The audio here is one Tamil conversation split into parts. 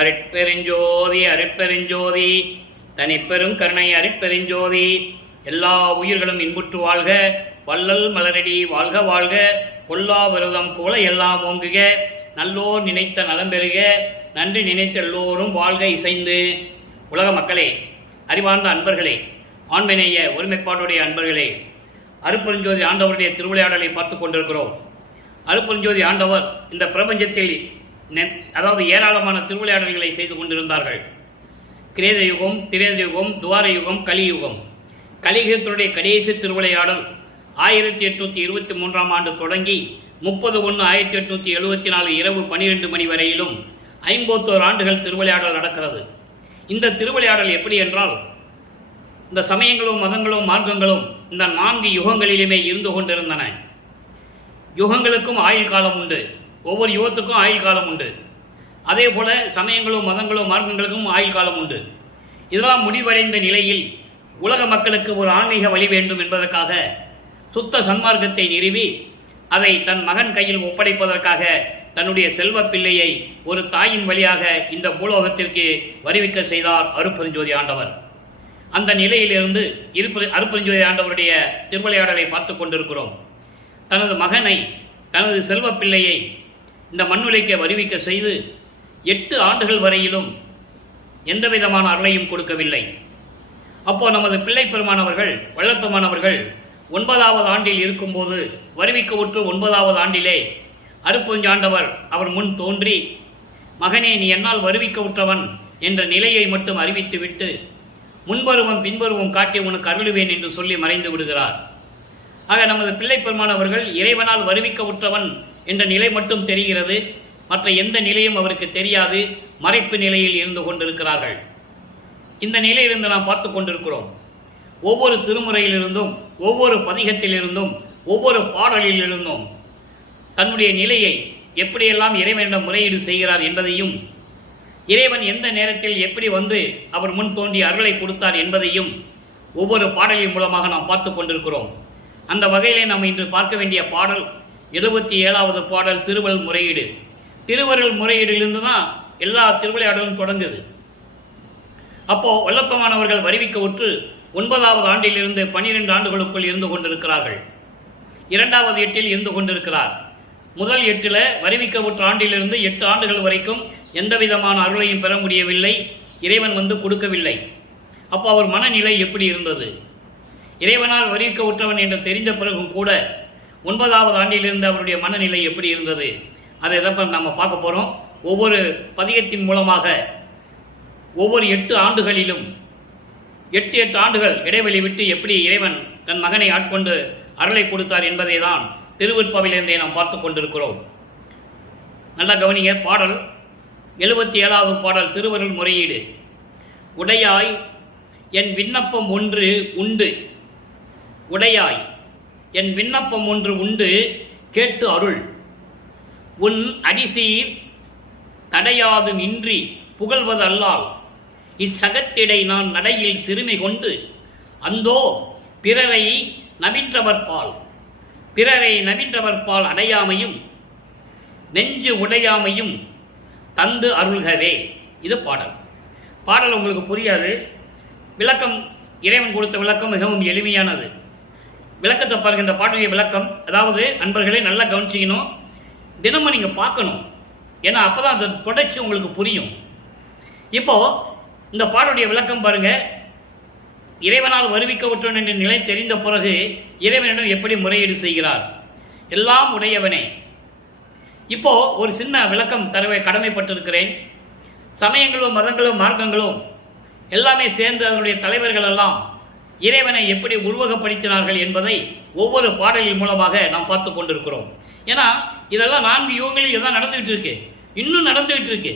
அருட்பெருஞ்சோதி அருட்பெருஞ்சோதி தனிப்பெரும் கருணை அருட்பெருஞ்சோதி. எல்லா உயிர்களும் இன்புற்று வாழ்க, வள்ளல் மலரடி வாழ்க வாழ்க, கொல்லா விரதம் குவளை எல்லாம் ஓங்குக, நல்லோர் நினைத்த நலம் பெறுக, நன்றி நினைத்த எல்லோரும் வாழ்க இசைந்து. உலக மக்களே, அறிவார்ந்த அன்பர்களே, ஆண்மைநேய ஒருமைப்பாடுடைய அன்பர்களே, அருட்பெருஞ்சோதி ஆண்டவருடைய திருவிளையாடலை பார்த்து கொண்டிருக்கிறோம். அருட்பெருஞ்சோதி ஆண்டவர் இந்த பிரபஞ்சத்தில் அதாவது ஏராளமான திருவிளையாடல்களை செய்து கொண்டிருந்தார்கள். கிரேத யுகம், திரேத யுகம், துவார யுகம், கலியுகம். கலியுகத்தினுடைய கடைசி திருவிளையாடல் 1823 ஆண்டு தொடங்கி 30/1/1874 இரவு 12 மணி வரையிலும் 51 ஆண்டுகள் திருவிளையாடல் நடக்கிறது. இந்த திருவிளையாடல் எப்படி என்றால், இந்த சமயங்களும் மதங்களும் மார்க்கங்களும் இந்த 4 யுகங்களிலுமே இருந்து கொண்டிருந்தன. யுகங்களுக்கும் ஆயுள் காலம் உண்டு, ஒவ்வொரு யுகத்துக்கும் ஆயுள் காலம் உண்டு. அதே போல சமயங்களும் மதங்களும் மார்க்கங்களுக்கும் ஆயுள் காலம் உண்டு. இதெல்லாம் முடிவடைந்த நிலையில் உலக மக்களுக்கு ஒரு ஆன்மீக வழி வேண்டும் என்பதற்காக சுத்த சன்மார்க்கத்தை நிறுவி அதை தன் மகன் கையில் ஒப்படைப்பதற்காக தன்னுடைய செல்வ பிள்ளையை ஒரு தாயின் வழியாக இந்த பூலோகத்திற்கு வருவிக்க செய்தார் அருட்பெருஞ்சோதி ஆண்டவர். அந்த நிலையிலிருந்து அருட்பெருஞ்சோதி ஆண்டவருடைய திருவிளையாடலை பார்த்து கொண்டிருக்கிறோம். தனது மகனை, தனது செல்வ பிள்ளையை இந்த மண்ணுலைக்கு வருவிக்க செய்து 8 ஆண்டுகள் வரையிலும் எந்த விதமான அருளையும் கொடுக்கவில்லை. அப்போ நமது பிள்ளை பெருமானவர்கள், வள்ளற்பெருமானவர்கள் 9வது ஆண்டில் இருக்கும்போது, வருவிக்க உற்று 9வது ஆண்டிலே அருட்பெருஞ்சாண்டவர் அவர் முன் தோன்றி, மகனே, நீ என்னால் வருவிக்க உற்றவன் என்ற நிலையை மட்டும் அறிவித்துவிட்டு முன்பருவம் பின்பருவம் காட்டி உனக்கு அருளுவேன் என்று சொல்லி மறைந்து விடுகிறார். ஆக நமது பிள்ளை பெருமானவர்கள் இறைவனால் வருவிக்க உற்றவன் என்ற நிலை மட்டும் தெரிகிறது, மற்ற எந்த நிலையும் அவருக்கு தெரியாது. மறைப்பு நிலையில் இருந்து கொண்டிருக்கிறார்கள். இந்த நிலையிலிருந்து நாம் பார்த்து கொண்டிருக்கிறோம். ஒவ்வொரு திருமுறையிலிருந்தும், ஒவ்வொரு பதிகத்திலிருந்தும், ஒவ்வொரு பாடலிலிருந்தும் தன்னுடைய நிலையை எப்படியெல்லாம் இறைவனிடம் முறையீடு செய்கிறார் என்பதையும், இறைவன் எந்த நேரத்தில் எப்படி வந்து அவர் முன் தோன்றி அருளை கொடுத்தார் என்பதையும் ஒவ்வொரு பாடலின் மூலமாக நாம் பார்த்து கொண்டிருக்கிறோம். அந்த வகையிலே நாம் இன்று பார்க்க வேண்டிய பாடல் 77வது பாடல், திருவருள் முறையீடு. திருவருள் முறையீடிலிருந்து தான் எல்லா திருவிளையாடலும் தொடங்குது. அப்போ வல்லப்பமானவர்கள் வருவிக்க உற்று 9வது ஆண்டிலிருந்து 12 ஆண்டுகளுக்குள் இருந்து கொண்டிருக்கிறார்கள். 2வது 8ல் இருந்து கொண்டிருக்கிறார். முதல் 8ல் வருவிக்க உற்ற ஆண்டிலிருந்து 8 ஆண்டுகள் வரைக்கும் எந்த விதமான அருளையும் பெற முடியவில்லை, இறைவன் வந்து கொடுக்கவில்லை. அப்போ அவர் மனநிலை எப்படி இருந்தது? இறைவனால் வருவிக்க உற்றவன் என்று தெரிந்த பிறகும் கூட 9வது ஆண்டிலிருந்து அவருடைய மனநிலை எப்படி இருந்தது? அதை தான் நம்ம பார்க்க போகிறோம். ஒவ்வொரு பதிகத்தின் மூலமாக ஒவ்வொரு 8 ஆண்டுகளிலும் 8 ஆண்டுகள் இடைவெளி விட்டு எப்படி இறைவன் தன் மகனை ஆட்கொண்டு அருளை கொடுத்தார் என்பதை தான் திருவிற்பாவிலிருந்தே நாம் பார்த்து கொண்டிருக்கிறோம். நல்லா கவனிங்க. பாடல் 77வது பாடல், திருவருள் முறையீடு. உடையாய் என் விண்ணப்பம் ஒன்று உண்டு, உடையாய் என் விண்ணப்பம் ஒன்று உண்டு, கேட்டு அருள். உன் அடிசீர் தடையாது நின்றி புகழ்வது அல்லால் இச்சகத்திடை நான் நடையில் சிறுமை கொண்டு, அந்தோ பிறரை நவின்றவர்பால், பிறரை நவின்றவர்பால் அடையாமையும் நெஞ்சு உடையாமையும் தந்து அருள்கவே. இது பாடல். பாடல் உங்களுக்கு புரியாது. விளக்கம், இறைவன் கொடுத்த விளக்கம் மிகவும் எளிமையானது. விளக்கத்தை பாருங்க. இந்த பாட்டுடைய விளக்கம், அதாவது அன்பர்களே நல்லா கவனிச்சிக்கணும், தினமும் நீங்கள் பார்க்கணும். ஏன்னா அப்போ தான் அது தொடர்ச்சி உங்களுக்கு புரியும். இப்போ இந்த பாட்டுடைய விளக்கம் பாருங்க. இறைவனால் வருவிக்க உற்றவன் என்ற நிலை தெரிந்த பிறகு இறைவனிடம் எப்படி முறையீடு செய்கிறார்? எல்லாம் உடையவனே. இப்போ ஒரு சின்ன விளக்கம் தரவே கடமைப்பட்டிருக்கிறேன். சமயங்களும் மதங்களும் மார்க்கங்களும் எல்லாமே சேர்ந்து அதனுடைய தலைவர்கள் எல்லாம் இறைவனை எப்படி உருவகப்படுத்தினார்கள் என்பதை ஒவ்வொரு பாடலின் மூலமாக நாம் பார்த்து கொண்டிருக்கிறோம். ஏன்னா இதெல்லாம் 4 யுகங்களில் இதான் நடந்துகிட்டு இருக்கு, இன்னும் நடந்துகிட்டு இருக்கு.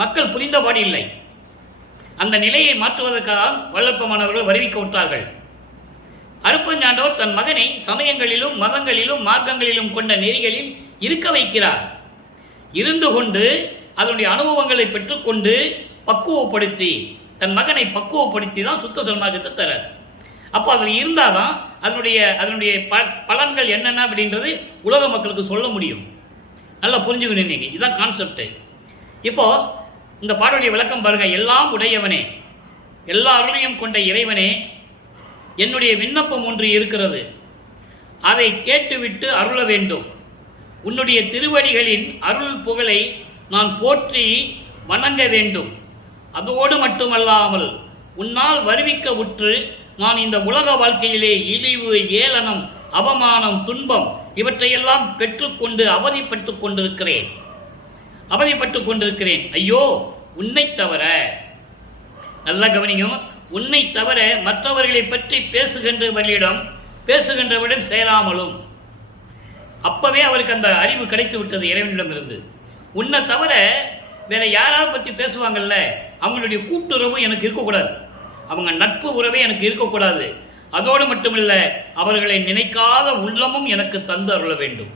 மக்கள் புரிந்தபாடு இல்லை. அந்த நிலையை மாற்றுவதற்காக வல்லற்பமானவர்கள் வருவிக்க விட்டார்கள். அருட்பெருஞ்சாண்டவர் தன் மகனை சமயங்களிலும் மதங்களிலும் மார்க்கங்களிலும் கொண்ட நெறிகளில் இருக்க வைக்கிறார். இருந்து கொண்டு அதனுடைய அனுபவங்களை பெற்றுக்கொண்டு பக்குவப்படுத்தி, தன் மகனை பக்குவப்படுத்தி தான் சுத்த சன்மார்க்கத்தை தர. அப்போ அதில் இருந்தால் தான் அதனுடைய பலன்கள் என்னென்ன அப்படின்றது உலக மக்களுக்கு சொல்ல முடியும். நல்லா புரிஞ்சுக்கணும். இன்னைக்கு இதுதான் கான்செப்ட். இப்போ இந்த பாடலுடைய விளக்கம் பாருங்க. எல்லாம் உடையவனே, எல்லா அருளையும் கொண்ட இறைவனே, என்னுடைய விண்ணப்பம் ஒன்று இருக்கிறது, அதை கேட்டுவிட்டு அருள வேண்டும். உன்னுடைய திருவடிகளின் அருள் புகழை நான் போற்றி வணங்க வேண்டும். அதோடு மட்டுமல்லாமல் உன்னால் வருவிக்க உற்று நான் இந்த உலக வாழ்க்கையிலே இழிவு, ஏளனம், அவமானம், துன்பம் இவற்றையெல்லாம் பெற்றுக்கொண்டு அவதிப்பட்டு கொண்டிருக்கிறேன். ஐயோ, உன்னை தவிர, நல்ல கவனியும், உன்னை தவிர மற்றவர்களை பற்றி பேசுகின்றவரிடம் சேராமலும். அப்பவே அவருக்கு அந்த அறிவு கிடைத்து விட்டது இறைவனிடம் இருந்து. உன்னை தவிர வேற யாராவது பற்றி பேசுவாங்கல்ல, அவங்களுடைய கூட்டுறவு எனக்கு இருக்கக்கூடாது, அவங்க நட்பு உறவே எனக்கு இருக்கக்கூடாது. அதோடு மட்டுமில்ல, அவர்களை நினைக்காத உள்ளமும் எனக்கு தந்து அருள வேண்டும்.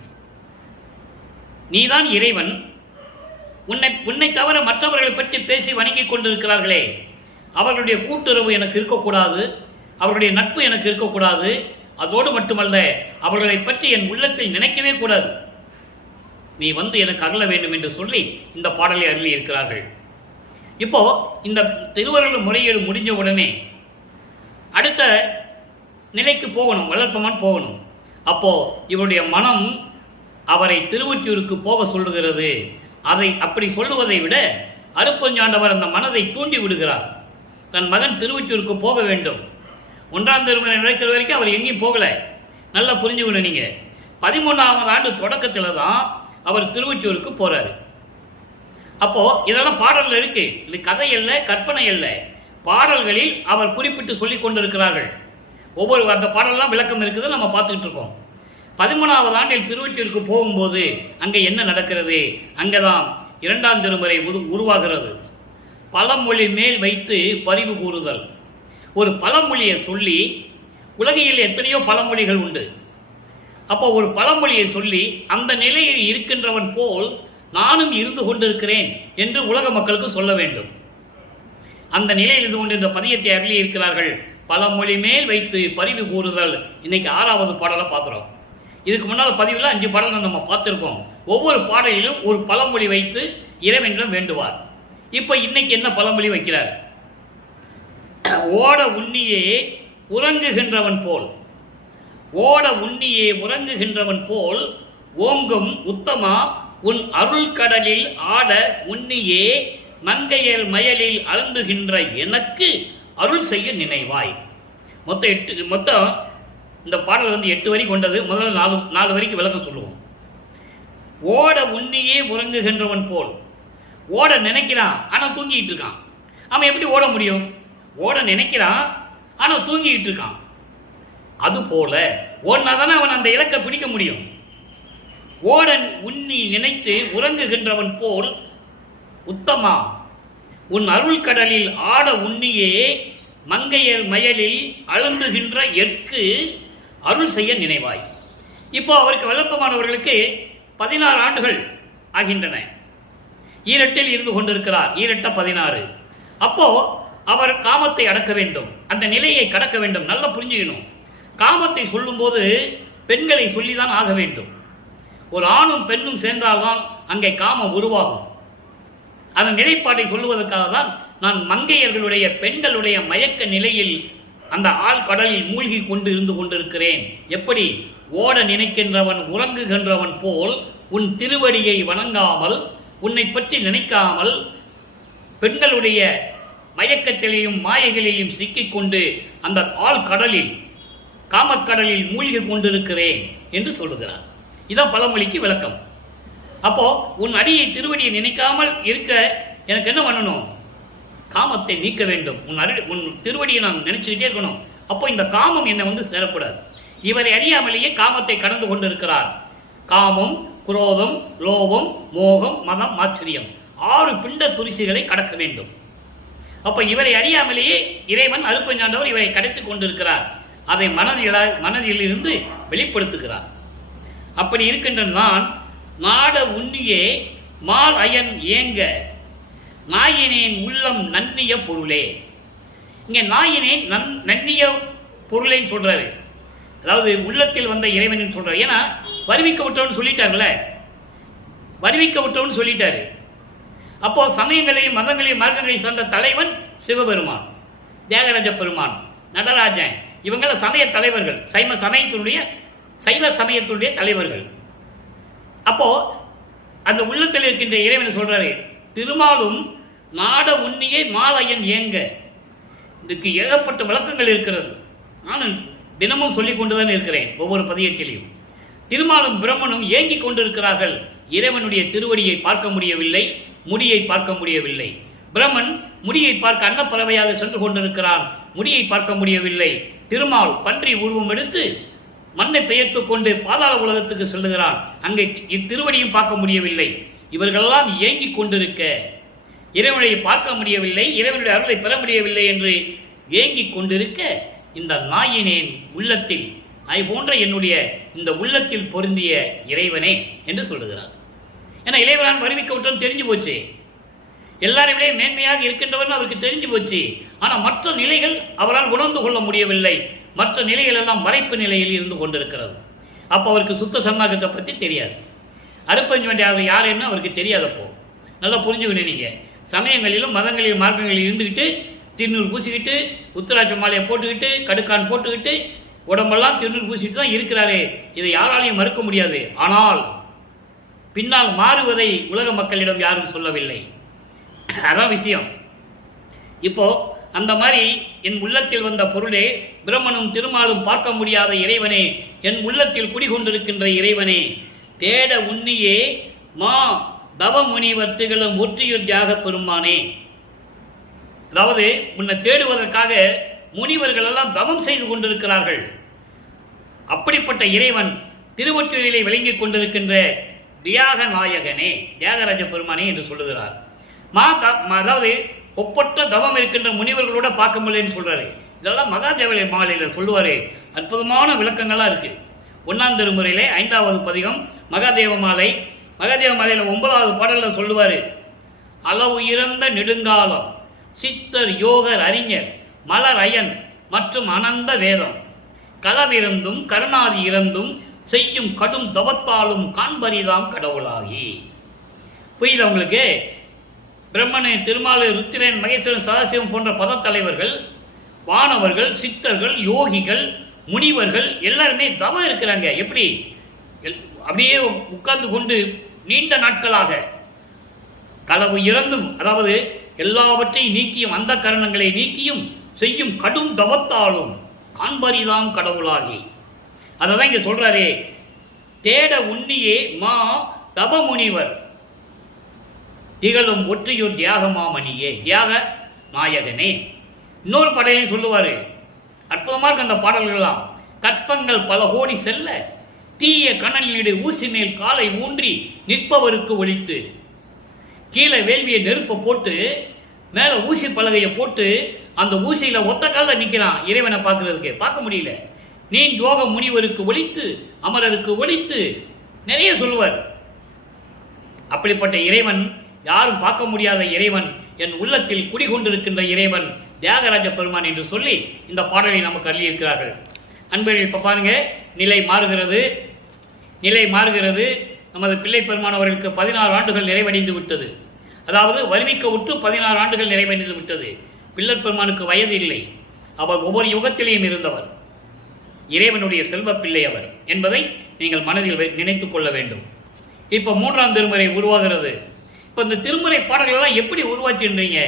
நீதான் இறைவன். உன்னை தவிர மற்றவர்களை பற்றி பேசி வணங்கி கொண்டிருக்கிறார்களே, அவர்களுடைய கூட்டுறவு எனக்கு இருக்கக்கூடாது, அவர்களுடைய நட்பு எனக்கு இருக்கக்கூடாது. அதோடு மட்டுமல்ல, அவர்களை பற்றி என் உள்ளத்தில் நினைக்கவே கூடாது. நீ வந்து எனக்கு அருள வேண்டும் என்று சொல்லி இந்த பாடலை அருளி இருக்கிறார்கள். இப்போ இந்த திருவருள் முறையீடு முடிஞ்ச உடனே அடுத்த நிலைக்கு போகணும், வளர்ப்பமான் போகணும். அப்போ இவருடைய மனம் அவரை திருவொற்றியூருக்கு போக சொல்லுகிறது. அதை அப்படி சொல்லுவதை விட அருட்பெருஞ்சாண்டவர் அந்த மனதை தூண்டி விடுகிறார். தன் மகன் திருவொற்றியூருக்கு போக வேண்டும். 1ஆம் திருமுறை நடக்கிற வரைக்கும் அவர் எங்கேயும் போகலை. நல்லா புரிஞ்சுக்கணும். நீங்கள் 13ஆவது ஆண்டு தொடக்கத்தில் தான் அவர் திருவொற்றியூருக்கு போகிறாரு. அப்போது இதெல்லாம் பாடலில் இருக்குது. இது கதை இல்லை, கற்பனை இல்லை. பாடல்களில் அவர் குறிப்பிட்டு சொல்லி கொண்டிருக்கிறார்கள். ஒவ்வொரு அந்த பாடலாம் விளக்கம் இருக்குது, நம்ம பார்த்துக்கிட்டு இருக்கோம். 13ஆவது ஆண்டில் திருவொற்றியூருக்கு போகும்போது அங்கே என்ன நடக்கிறது? அங்கே தான் 2ஆம் திருமுறை உருவாகிறது. பழமொழி மேல் வைத்து பரிவு கூறுதல். ஒரு பழமொழியை சொல்லி, உலகில் எத்தனையோ பழமொழிகள் உண்டு. அப்போ ஒரு பழமொழியை சொல்லி அந்த நிலையில் இருக்கின்றவன் போல் நானும் இருந்து கொண்டிருக்கிறேன் என்று உலக மக்களுக்கு சொல்ல வேண்டும். அந்த நிலையில் இருந்து கொண்டு இந்த பதியத்தை அருளி இருக்கிறார்கள். பழமொழி மேல் வைத்து பரிவு கூறுதல். இன்னைக்கு 6வது பாடலை பார்க்குறோம். இதுக்கு முன்னால் பதிவில் 5 பாடல்கள் நம்ம பார்த்துருக்கோம். ஒவ்வொரு பாடலிலும் ஒரு பழமொழி வைத்து இறைவனிடம் வேண்டுவார். இப்போ இன்னைக்கு என்ன பழமொழி வைக்கிறார்? ஓட உண்ணியே உறங்குகின்றவன் போல், ஓட உண்ணியே உறங்குகின்றவன் போல் ஓங்கும் உத்தமா உன் அருள் கடலில் ஆட உண்ணியே மங்கையர் மயலில் அழுந்துகின்ற எனக்கு அருள் செய்ய நினைவாய். மொத்தம் இந்த பாடல் 8 வரி கொண்டது. முதல் 4 வரிக்கு விளக்கம் சொல்லுவோம். ஓட உண்ணியே உறங்குகின்றவன் போல். ஓட நினைக்கிறான், ஆனால் தூங்கிட்டு இருக்கான். அவன் எப்படி ஓட முடியும்? ஓட நினைக்கிறான், ஆனால் தூங்கிட்டு இருக்கான். அதுபோல ஓடினா தானே அவன் அந்த இலக்கை பிடிக்க முடியும். ஓட உண்ணி நினைத்து உறங்குகின்றவன் போல் உத்தமா உன் அருள் கடலில் ஆட உண்ணியே மங்கையர் மயலில் அழுந்துகின்ற எற்கு அருள் செய்ய நினைவாய். இப்போ அவருக்கு விளப்பமானவர்களுக்கு 16 ஆண்டுகள் ஆகின்றன. ஈரட்டில் இருந்து கொண்டிருக்கிறார். ஈரட்ட 16. அப்போ அவர் காமத்தை அடக்க வேண்டும், அந்த நிலையை கடக்க வேண்டும். நல்லா புரிஞ்சுக்கணும். காமத்தை சொல்லும்போது பெண்களை சொல்லிதான் ஆக வேண்டும். ஒரு ஆணும் பெண்ணும் சேர்ந்தால்தான் அங்கே காமம் உருவாகும். அதன் நிலைப்பாட்டை சொல்லுவதற்காக தான் நான் மங்கையர்களுடைய பெண்களுடைய மயக்க நிலையில் அந்த ஆழ்கடலில் மூழ்கி கொண்டு இருந்து கொண்டிருக்கிறேன். எப்படி? ஓட நினைக்கின்றவன் உறங்குகின்றவன் போல் உன் திருவடியை வணங்காமல், உன்னை பற்றி நினைக்காமல், பெண்களுடைய மயக்கத்திலேயும் மாயைகளையும் சிக்கிக்கொண்டு அந்த ஆழ்கடலில், காமக்கடலில் மூழ்கி கொண்டிருக்கிறேன் என்று சொல்லுகிறார். இதான் பழமொழிக்கு விளக்கம். அப்போ உன் அடியை திருவடியை நினைக்காமல் இருக்க எனக்கு என்ன பண்ணணும்? காமத்தை நீக்க வேண்டும். உன் திருவடியை நான் நினைச்சுக்கிட்டே இருக்கணும். அப்போ இந்த காமம் என்னை சேரக்கூடாது. இவரை அறியாமலேயே காமத்தை கடந்து கொண்டிருக்கிறார். காமம், குரோதம், லோபம், மோகம், மதம், ஆச்சரியம் 6 பிண்ட துரிசிகளை கடக்க வேண்டும். அப்போ இவரை அறியாமலேயே இறைவன் அருட்பெருஞ்சாண்டவர் இவரை கடத்தி கொண்டிருக்கிறார். அதை மனதில் இருந்து வெளிப்படுத்துகிறார். அப்படி இருக்கின்ற நான் நாட உண்ணியே மால் அயன் ஏங்க நாயினேன் உள்ளம் நன்னிய பொருளே. இங்கே நாயினேன் நன்னிய பொருளேன்னு சொல்றாரு. அதாவது உள்ளத்தில் வந்த இறைவன் சொல்றாரு. ஏன்னா வருவிக்க விட்டவன் சொல்லிட்டாருல, வருவிக்க விட்டவன் சொல்லிட்டாரு. அப்போ சமயங்களையும் மதங்களையும் மார்க்கங்களையும் சார்ந்த தலைவன் சிவபெருமான், தியாகராஜ பெருமான், நடராஜன், இவங்கள சமய தலைவர்கள், சைவ சமயத்தினுடைய தலைவர்கள். அப்போ அந்த உள்ளத்தில் இருக்கின்ற இறைவன் சொல்றாரு, திருமாலும் நாட உன்னியை மாலையன் ஏங்க. இதுக்கு ஏகப்பட்ட விளக்கங்கள் இருக்கிறது. நான் தினமும் சொல்லிக் கொண்டுதான் இருக்கிறேன். ஒவ்வொரு பதியத்திலையும் திருமாலும் பிரம்மனும் ஏங்கிக் கொண்டிருக்கிறார்கள். இறைவனுடைய திருவடியை பார்க்க முடியவில்லை, முடியை பார்க்க முடியவில்லை. பிரம்மன் முடியை பார்க்க அன்னப்பறவையாக சென்று கொண்டிருக்கிறான், முடியை பார்க்க முடியவில்லை. திருமால் பன்றி உருவம் எடுத்து மண்ணை பெயர்த்து கொண்டு பாதாள உலகத்துக்கு செல்லுகிறான், அங்கே இத்திருவடியும் பார்க்க முடியவில்லை. இவர்களெல்லாம் ஏங்கிக் கொண்டிருக்க இறைவனை பார்க்க முடியவில்லை, இறைவனுடைய அருளை பெற முடியவில்லை என்று ஏங்கிக் கொண்டிருக்க இந்த நாயினேன் உள்ளத்தில் போன்ற என்னுடைய இந்த உள்ளத்தில் பொருந்திய இறைவனே என்று சொல்லுகிறார். ஏன்னா இறைவனான் வருவிக்க விட்டோம் தெரிஞ்சு போச்சு, எல்லாரையுமே மேன்மையாக இருக்கின்றவன் அவருக்கு தெரிஞ்சு போச்சு. ஆனால் மற்ற நிலைகள் அவரால் உணர்ந்து கொள்ள முடியவில்லை. மற்ற நிலைகள் எல்லாம் மறைப்பு நிலையில் இருந்து கொண்டிருக்கிறது. அப்போ அவருக்கு சுத்த சன்மார்க்கத்தை பற்றி தெரியாது, அறுப்பஞ்சு வேண்டிய அவர் யாருன்னு அவருக்கு தெரியாதப்போ. நல்லா புரிஞ்சுக்கணும். நீங்கள் சமயங்களிலும் மதங்களிலும் மார்க்கங்களில் இருந்துக்கிட்டு திருநூறு பூசிக்கிட்டு உத்தராட்ச மாலையை போட்டுக்கிட்டு கடுக்கான் போட்டுக்கிட்டு உடம்பெல்லாம் திருநூறு பூசிட்டு தான் இருக்கிறாரு. இதை யாராலையும் மறுக்க முடியாது. ஆனால் பின்னால் மாறுவதை உலக மக்களிடம் யாரும் சொல்லவில்லை. அதான் விஷயம். இப்போ அந்த மாதிரி என் உள்ளத்தில் வந்த பொருளே, பிரம்மனும் திருமாலும் பார்க்க முடியாத இறைவனே, என் உள்ளத்தில் குடிகொண்டிருக்கின்ற இறைவனே, தேட உன்னியே மா தவ முனிவர் திகழும் ஒற்றியூர் தியாக பெருமானே. அதாவது உன்னை தேடுவதற்காக முனிவர்கள் எல்லாம் தவம் செய்து கொண்டிருக்கிறார்கள். அப்படிப்பட்ட இறைவன் திருவொற்றியூரிலே விளங்கிக் கொண்டிருக்கின்ற தியாக நாயகனே, தியாகராஜ பெருமானே என்று சொல்லுகிறார். அதாவது ஒப்பற்ற தவம் இருக்கின்ற முனிவர்களோட பார்க்க முடியலன்னு சொல்றாரு. இதெல்லாம் மகாதேவ மாலையில் சொல்லுவாரு. அற்புதமான விளக்கங்கள்லாம் இருக்கு. 1ஆம் திருமுறையிலே 5வது பதிகம் மகாதேவ மாலை. மகாதேவ மாலையில் 9வது பாடலில் சொல்லுவாரு, அளவு இறந்த நெடுங்காலம் சித்தர் யோகர் அறிஞர் மலர் அயன் மற்றும் அனந்த வேதம் களவிருந்தும் கருணாதி இறந்தும் செய்யும் கடும் தவத்தாலும் காண்பரிதாம் கடவுளாகி. புரியுது உங்களுக்கு? பிரம்மனை, திருமாலு, ருத்திரன், மகேஸ்வரன், சதாசிவம் போன்ற பதத்தலைவர்கள், வானவர்கள், சித்தர்கள், யோகிகள், முனிவர்கள் எல்லாருமே தவம் இருக்கிறாங்க. எப்படி? அப்படியே உட்கார்ந்து கொண்டு நீண்ட நாட்களாக களவு இறந்தும், அதாவது எல்லாவற்றையும் நீக்கியும் அந்த கரணங்களை நீக்கியும் செய்யும் கடும் தவத்தாலும் காண்பரிதாம் கடவுளாகி. அதான் இங்க சொல்றாரே, தேட உன்னியே மா தவ முனிவர் திகழும் ஒற்றியூர் தியாகமாமணியே, தியாக நாயகனே. இன்னொரு பாடலையும் சொல்லுவாரு, அற்புதமாக இருக்கு அந்த பாடல்கள்லாம். கற்பங்கள் பல கோடி செல்ல தீய கணலிடு ஊசி மேல் காலை ஊன்றி நிற்பவருக்கு ஒழித்து, கீழே வேள்வியை நெருப்பை போட்டு மேலே ஊசி பலகையை போட்டு அந்த ஊசியில ஒத்த காலில் நிற்கிறான் இறைவனை பார்க்கறதுக்கு, பார்க்க முடியல. நீ யோக முனிவருக்கு ஒழித்து அமரருக்கு ஒழித்து நிறைய சொல்லுவார். அப்படிப்பட்ட இறைவன், யாரும் பார்க்க முடியாத இறைவன், என் உள்ளத்தில் குடிகொண்டிருக்கின்ற இறைவன் தியாகராஜ பெருமான் என்று சொல்லி இந்த பாடலை நமக்கு அள்ளியிருக்கிறார்கள். அன்பர்கள், இப்போ பாருங்க, நிலை மாறுகிறது. நமது பிள்ளை பெருமான் அவர்களுக்கு 16 ஆண்டுகள் நிறைவடைந்து விட்டது. அதாவது வருவிக்க விட்டு 16 ஆண்டுகள் நிறைவடைந்து விட்டது. பிள்ளை பெருமானுக்கு வயது இல்லை. அவர் ஒவ்வொரு யுகத்திலேயும் இருந்தவர். இறைவனுடைய செல்வ பிள்ளை அவர் என்பதை நீங்கள் மனதில் நினைத்துக் கொள்ள வேண்டும். இப்போ 3ஆம் திருமுறை உருவாகிறது. இப்போ இந்த திருமுறை பாடல்கள்லாம் எப்படி உருவாச்சுன்றீங்க?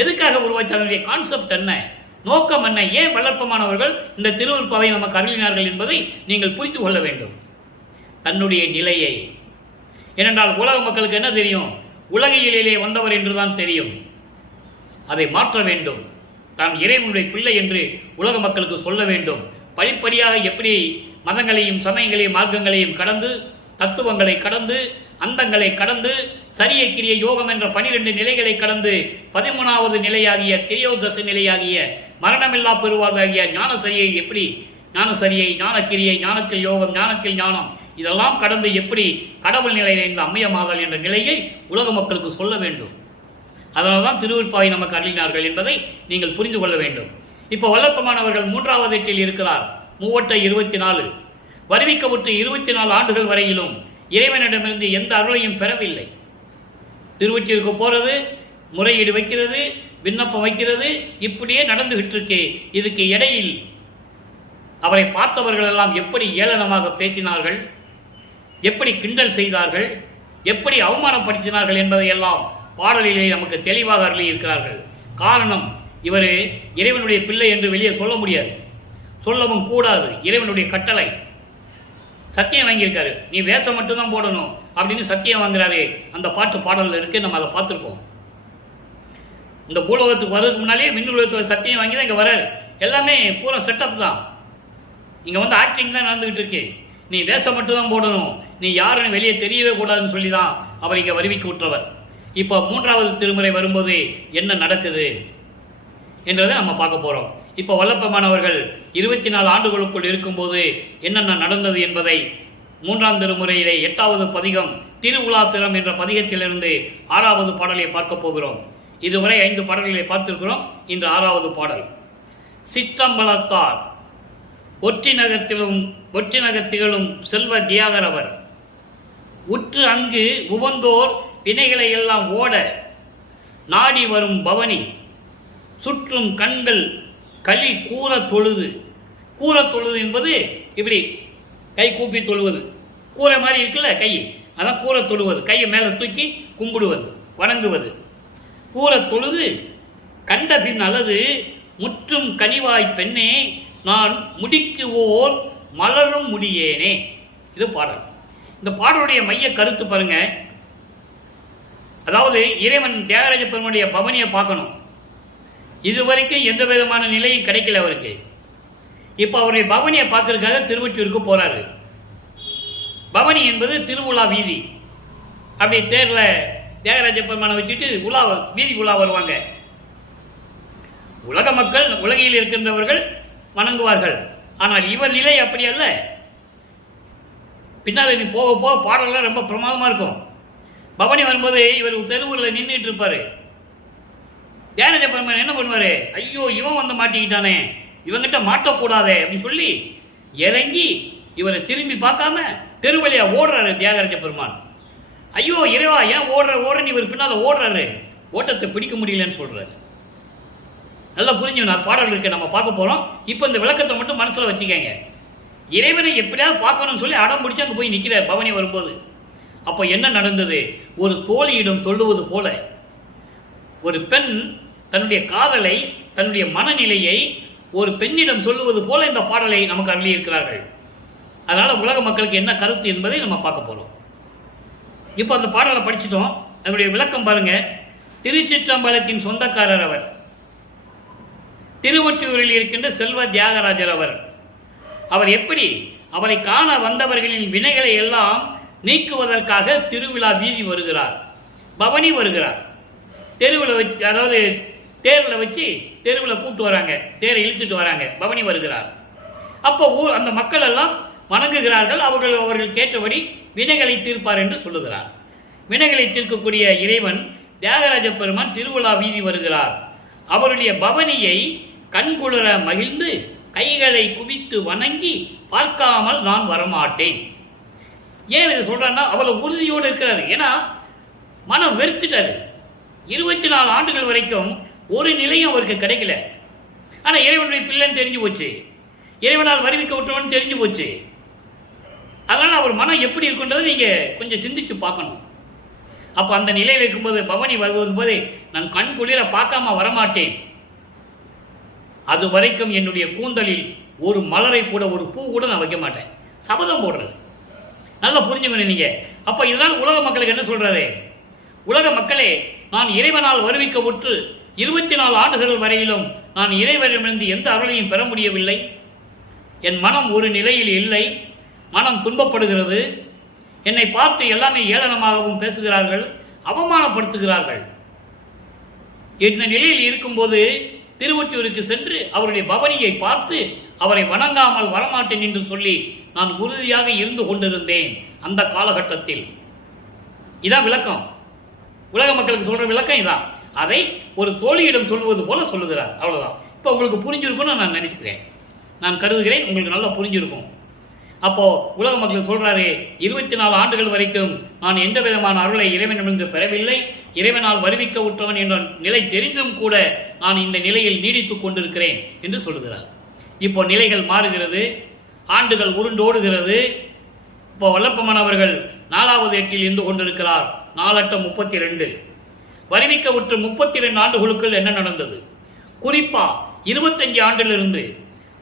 எதுக்காக உருவாச்சு? அதனுடைய கான்செப்ட் என்ன, நோக்கம் என்ன, ஏன் வளர்ப்பமானவர்கள் இந்த திருவருட்பாவை நமக்கு அருளினார்கள் என்பதை நீங்கள் புரிந்து கொள்ள வேண்டும். தன்னுடைய நிலையை, ஏனென்றால் உலக மக்களுக்கு என்ன தெரியும்? உலகியலிலே வந்தவர் என்றுதான் தெரியும். அதை மாற்ற வேண்டும். தான் இறைவனுடைய பிள்ளை என்று உலக மக்களுக்கு சொல்ல வேண்டும். படிப்படியாக எப்படி மதங்களையும் சமயங்களையும் மார்க்கங்களையும் கடந்து, தத்துவங்களை கடந்து, அந்தங்களை கடந்து, சரிய கிரிய யோகம் என்ற 12 நிலைகளை கடந்து 13வது நிலையாகிய திரியோதச நிலையாகிய மரணமில்லா பெருவாழ்வாகிய ஞானசரியை, எப்படி ஞானசரியை, ஞானக்கிரியை, ஞானத்தில் யோகம், ஞானத்தில் ஞானம், இதெல்லாம் கடந்து எப்படி கடவுள் நிலையில் இந்த அம்மையமாதல் என்ற நிலையை உலக மக்களுக்கு சொல்ல வேண்டும். அதனால்தான் தான் திருவருட்பாவை நமக்கு அருளினார்கள் என்பதை நீங்கள் புரிந்து கொள்ள வேண்டும். இப்போ வல்லற்பமானவர்கள் 3வது எட்டில் இருக்கிறார். 3/24 வருவிக்க விட்டு 24 ஆண்டுகள் வரையிலும் இறைவனிடமிருந்து எந்த அருளையும் பெறவில்லை. திருவொற்றியூருக்கு போகிறது, முறையீடு வைக்கிறது, விண்ணப்பம் வைக்கிறது, இப்படியே நடந்துகிட்டு இருக்கு. இதுக்கு இடையில் அவரை பார்த்தவர்கள் எல்லாம் எப்படி ஏளனமாக பேசினார்கள், எப்படி கிண்டல் செய்தார்கள், எப்படி அவமானப்படுத்தினார்கள் என்பதை எல்லாம் பாடலிலே நமக்கு தெளிவாக அருளி இருக்கிறார்கள். காரணம், இவர் இறைவனுடைய பிள்ளை என்று வெளியே சொல்ல முடியாது, சொல்லவும் கூடாது. இறைவனுடைய கட்டளை. சத்தியம் வாங்கியிருக்காரு, நீ வேஷம் மட்டும்தான் போடணும் அப்படின்னு சத்தியம் வாங்குறாரு. அந்த பாட்டு பாடலில் இருக்கு, நம்ம அதை பார்த்துருக்கோம். இந்த பூலோகத்துக்கு வர்றதுக்கு முன்னாலே விண்ணுலகத்தில் சத்தியம் வாங்கி தான் இங்கே வராரு. எல்லாமே பூரா செட்டப் தான். இங்கே வந்து ஆக்டிங் தான் நடந்துகிட்டு இருக்கு. நீ வேஷம் மட்டும்தான் போடணும், நீ யாருன்னு வெளியே தெரியவே கூடாதுன்னு சொல்லி தான் அவர் இங்கே வருவிக்கு விட்டுறவர். இப்போ 3வது திருமுறை வரும்போது என்ன நடக்குது என்றதை நம்ம பார்க்க போகிறோம். இப்போ வல்லப்பெருமானவர்கள் 24 ஆண்டுகளுக்குள் இருக்கும்போது என்னென்ன நடந்தது என்பதை 3ஆம் திருமுறையிலே 8வது பதிகம் திருவுலா திறம் என்ற பதிகத்திலிருந்து 6வது பாடலை பார்க்க போகிறோம். இதுவரை 5 பாடல்களை பார்த்திருக்கிறோம். இன்று 6வது பாடல். சிற்றம்பலத்தார் ஒற்றி நகர்த்திகளும் செல்வ தியாகரவர் உற்று அங்கு உவந்தோர் வினைகளை எல்லாம் ஓட நாடி வரும் பவனி சுற்றும் கண்கள் களி கூற தொழுது. கூற தொழுது என்பது இப்படி கை கூப்பி தொழுவது, கூரை மாதிரி இருக்குல்ல கை, அதான் கூற தொழுவது. கையை மேலே தூக்கி கும்பிடுவது, வணங்குவது. கூற தொழுது கண்ட பின் அல்லது முற்றும் கனிவாய் பெண்ணே நான் முடிக்கு ஓர் மலரும் முடியேனே. இது பாடல். இந்த பாடலுடைய மைய கருத்து பாருங்க. அதாவது இறைவன் தியாகராஜ பெருமானுடைய பவனியை பார்க்கணும். இதுவரைக்கும் எந்த விதமான நிலையும் கிடைக்கல அவருக்கு. இப்போ அவருடைய பவனியை பார்க்கறதுக்காக திருவொற்றியூருக்கு போறாரு. பவனி என்பது திருவுலா வீதி. அப்படி தேரில் தியாகராஜ பெருமானை வச்சுட்டு வீதி உலா வருவாங்க. உலக மக்கள், உலகில் இருக்கின்றவர்கள் வணங்குவார்கள். ஆனால் இவர் நிலை அப்படி அல்ல. பின்னால் நீ போக போக பாடலாம் ரொம்ப பிரமாதமாக இருக்கும். பவனி வரும்போது இவர் தெருவூரில் நின்றுட்டு இருப்பார். தியாகராஜ பெருமான் என்ன பண்ணுவார், ஐயோ இவன் வந்து மாட்டிக்கிட்டானே, இவங்கிட்ட மாட்டக்கூடாதே அப்படின்னு சொல்லி இறங்கி இவரை திரும்பி பார்க்காம தெருவழியா ஓடுறாரு தியாகராஜ பெருமான். ஐயோ இறைவா ஏன் ஓடுறன்னு இவர் பின்னால் ஓடுறாரு, ஓட்டத்தை பிடிக்க முடியலன்னு சொல்றாரு. நல்லா புரிஞ்சுக்கணும். அது பாடல் இருக்கு, நம்ம பார்க்க போகிறோம். இப்போ இந்த விளக்கத்தை மட்டும் மனசில் வச்சுக்கோங்க. இறைவனை எப்படியாவது பார்க்கணும்னு சொல்லி அடம் பிடிச்சி அங்கே போய் நிற்கிறார் பவனி வரும்போது. அப்போ என்ன நடந்தது? ஒரு தோழியிடம் சொல்லுவது போல ஒரு பெண் தன்னுடைய காதலை, தன்னுடைய மனநிலையை ஒரு பெண்ணிடம் சொல்லுவது போல இந்த பாடலை நமக்கு அருளி இருக்கிறார்கள். அதனால் உலக மக்களுக்கு என்ன கருத்து என்பதை நம்ம பார்க்க போகிறோம். இப்போ அந்த பாடலை படிச்சிட்டோம். அதனுடைய விளக்கம் பாருங்க. திருச்சிற்றம்பலத்தின் சொந்தக்காரர் அவர். திருவொற்றியூரில் இருக்கின்ற செல்வ தியாகராஜர் அவர். அவர் எப்படி அவரை காண வந்தவர்களின் வினைகளை எல்லாம் நீக்குவதற்காக திருவிழா வீதி வருகிறார், பவனி வருகிறார். தெருவில் வச்சு, அதாவது தேரில் வச்சு தெருவில் கூப்பிட்டு வராங்க, தேரை இழுத்துட்டு வராங்க, பவனி வருகிறார். அப்போ அந்த மக்கள் எல்லாம் வணங்குகிறார்கள். அவர்கள் கேட்டபடி வினைகளை தீர்ப்பார் என்று சொல்லுகிறார். வினைகளை தீர்க்கக்கூடிய இறைவன் தியாகராஜ பெருமான் திருவிழா வீதி வருகிறார். அவருடைய பவனியை கண்குளிர மகிழ்ந்து கைகளை குவித்து வணங்கி பார்க்காமல் நான் வரமாட்டேன். ஏன் இதை சொல்றான்னா அவ்வளவு உறுதியோடு இருக்கிறாரு. ஏன்னா மனம் வெறுத்துட்டாரு. 24 ஆண்டுகள் வரைக்கும் ஒரு நிலையும் அவருக்கு கிடைக்கல. ஆனால் இறைவனுடைய பிள்ளைன்னு தெரிஞ்சு போச்சு, இறைவனால் வருவிக்க விட்டவன் தெரிஞ்சு போச்சு. அதனால் அவர் மனம் எப்படி இருக்குன்றதை நீங்கள் கொஞ்சம் சிந்திச்சு பார்க்கணும். அப்போ அந்த நிலையில் இருக்கும்போது பவனி வருவது போது நான் கண் குளிர பார்க்காம வரமாட்டேன், அது வரைக்கும் என்னுடைய கூந்தலில் ஒரு மலரை கூட, ஒரு பூ கூட நான் வைக்க மாட்டேன், சபதம் போடுறது. நல்லா புரிஞ்சுக்கணும் நீங்கள். அப்போ இதனால் உலக மக்களுக்கு என்ன சொல்கிறாரு? உலக மக்களே, நான் இறைவனால் வருவிக்க உற்று 24 ஆண்டுகள் வரையிலும் நான் இறைவனிடமிருந்து எந்த அருளையும் பெற முடியவில்லை. என் மனம் ஒரு நிலையில் இல்லை, மனம் துன்பப்படுகிறது. என்னை பார்த்து எல்லாமே ஏளனமாகவும் பேசுகிறார்கள், அவமானப்படுத்துகிறார்கள். இந்த நிலையில் இருக்கும்போது திருவொற்றியூருக்கு சென்று அவருடைய பவனியை பார்த்து அவரை வணங்காமல் வரமாட்டேன் என்று சொல்லி நான் உறுதியாக இருந்து கொண்டிருந்தேன் அந்த காலகட்டத்தில். இதான் விளக்கம். உலக மக்களுக்கு சொல்ற விளக்கம் இதான். அதை ஒரு தோழியிடம் சொல்வது போல சொல்லுகிறார். அவ்வளவுதான். இப்போ உங்களுக்கு புரிஞ்சிருக்கும்னு நான் நினைக்கிறேன், நான் கருதுகிறேன். உங்களுக்கு நல்லா புரிஞ்சிருக்கும். அப்போ உலக மக்கள் சொல்றாரு, 24 ஆண்டுகள் வரைக்கும் நான் எந்த விதமான அருளை இறைவனிடமிருந்து பெறவில்லை, இறைவனால் வருவிக்க உற்றவன் என்ற நிலை தெரிந்தும் கூட நான் இந்த நிலையில் நீடித்துக் கொண்டிருக்கிறேன் என்று சொல்லுகிறார். இப்போ நிலைகள் மாறுகிறது, ஆண்டுகள் உருண்டோடுகிறது. இப்போ வல்லப்பமானவர்கள் 4வது எட்டில் இருந்து கொண்டிருக்கிறார். 4×32 வருவிக்க உற்ற 32 ஆண்டுகளுக்குள் என்ன நடந்தது? குறிப்பா 25 ஆண்டிலிருந்து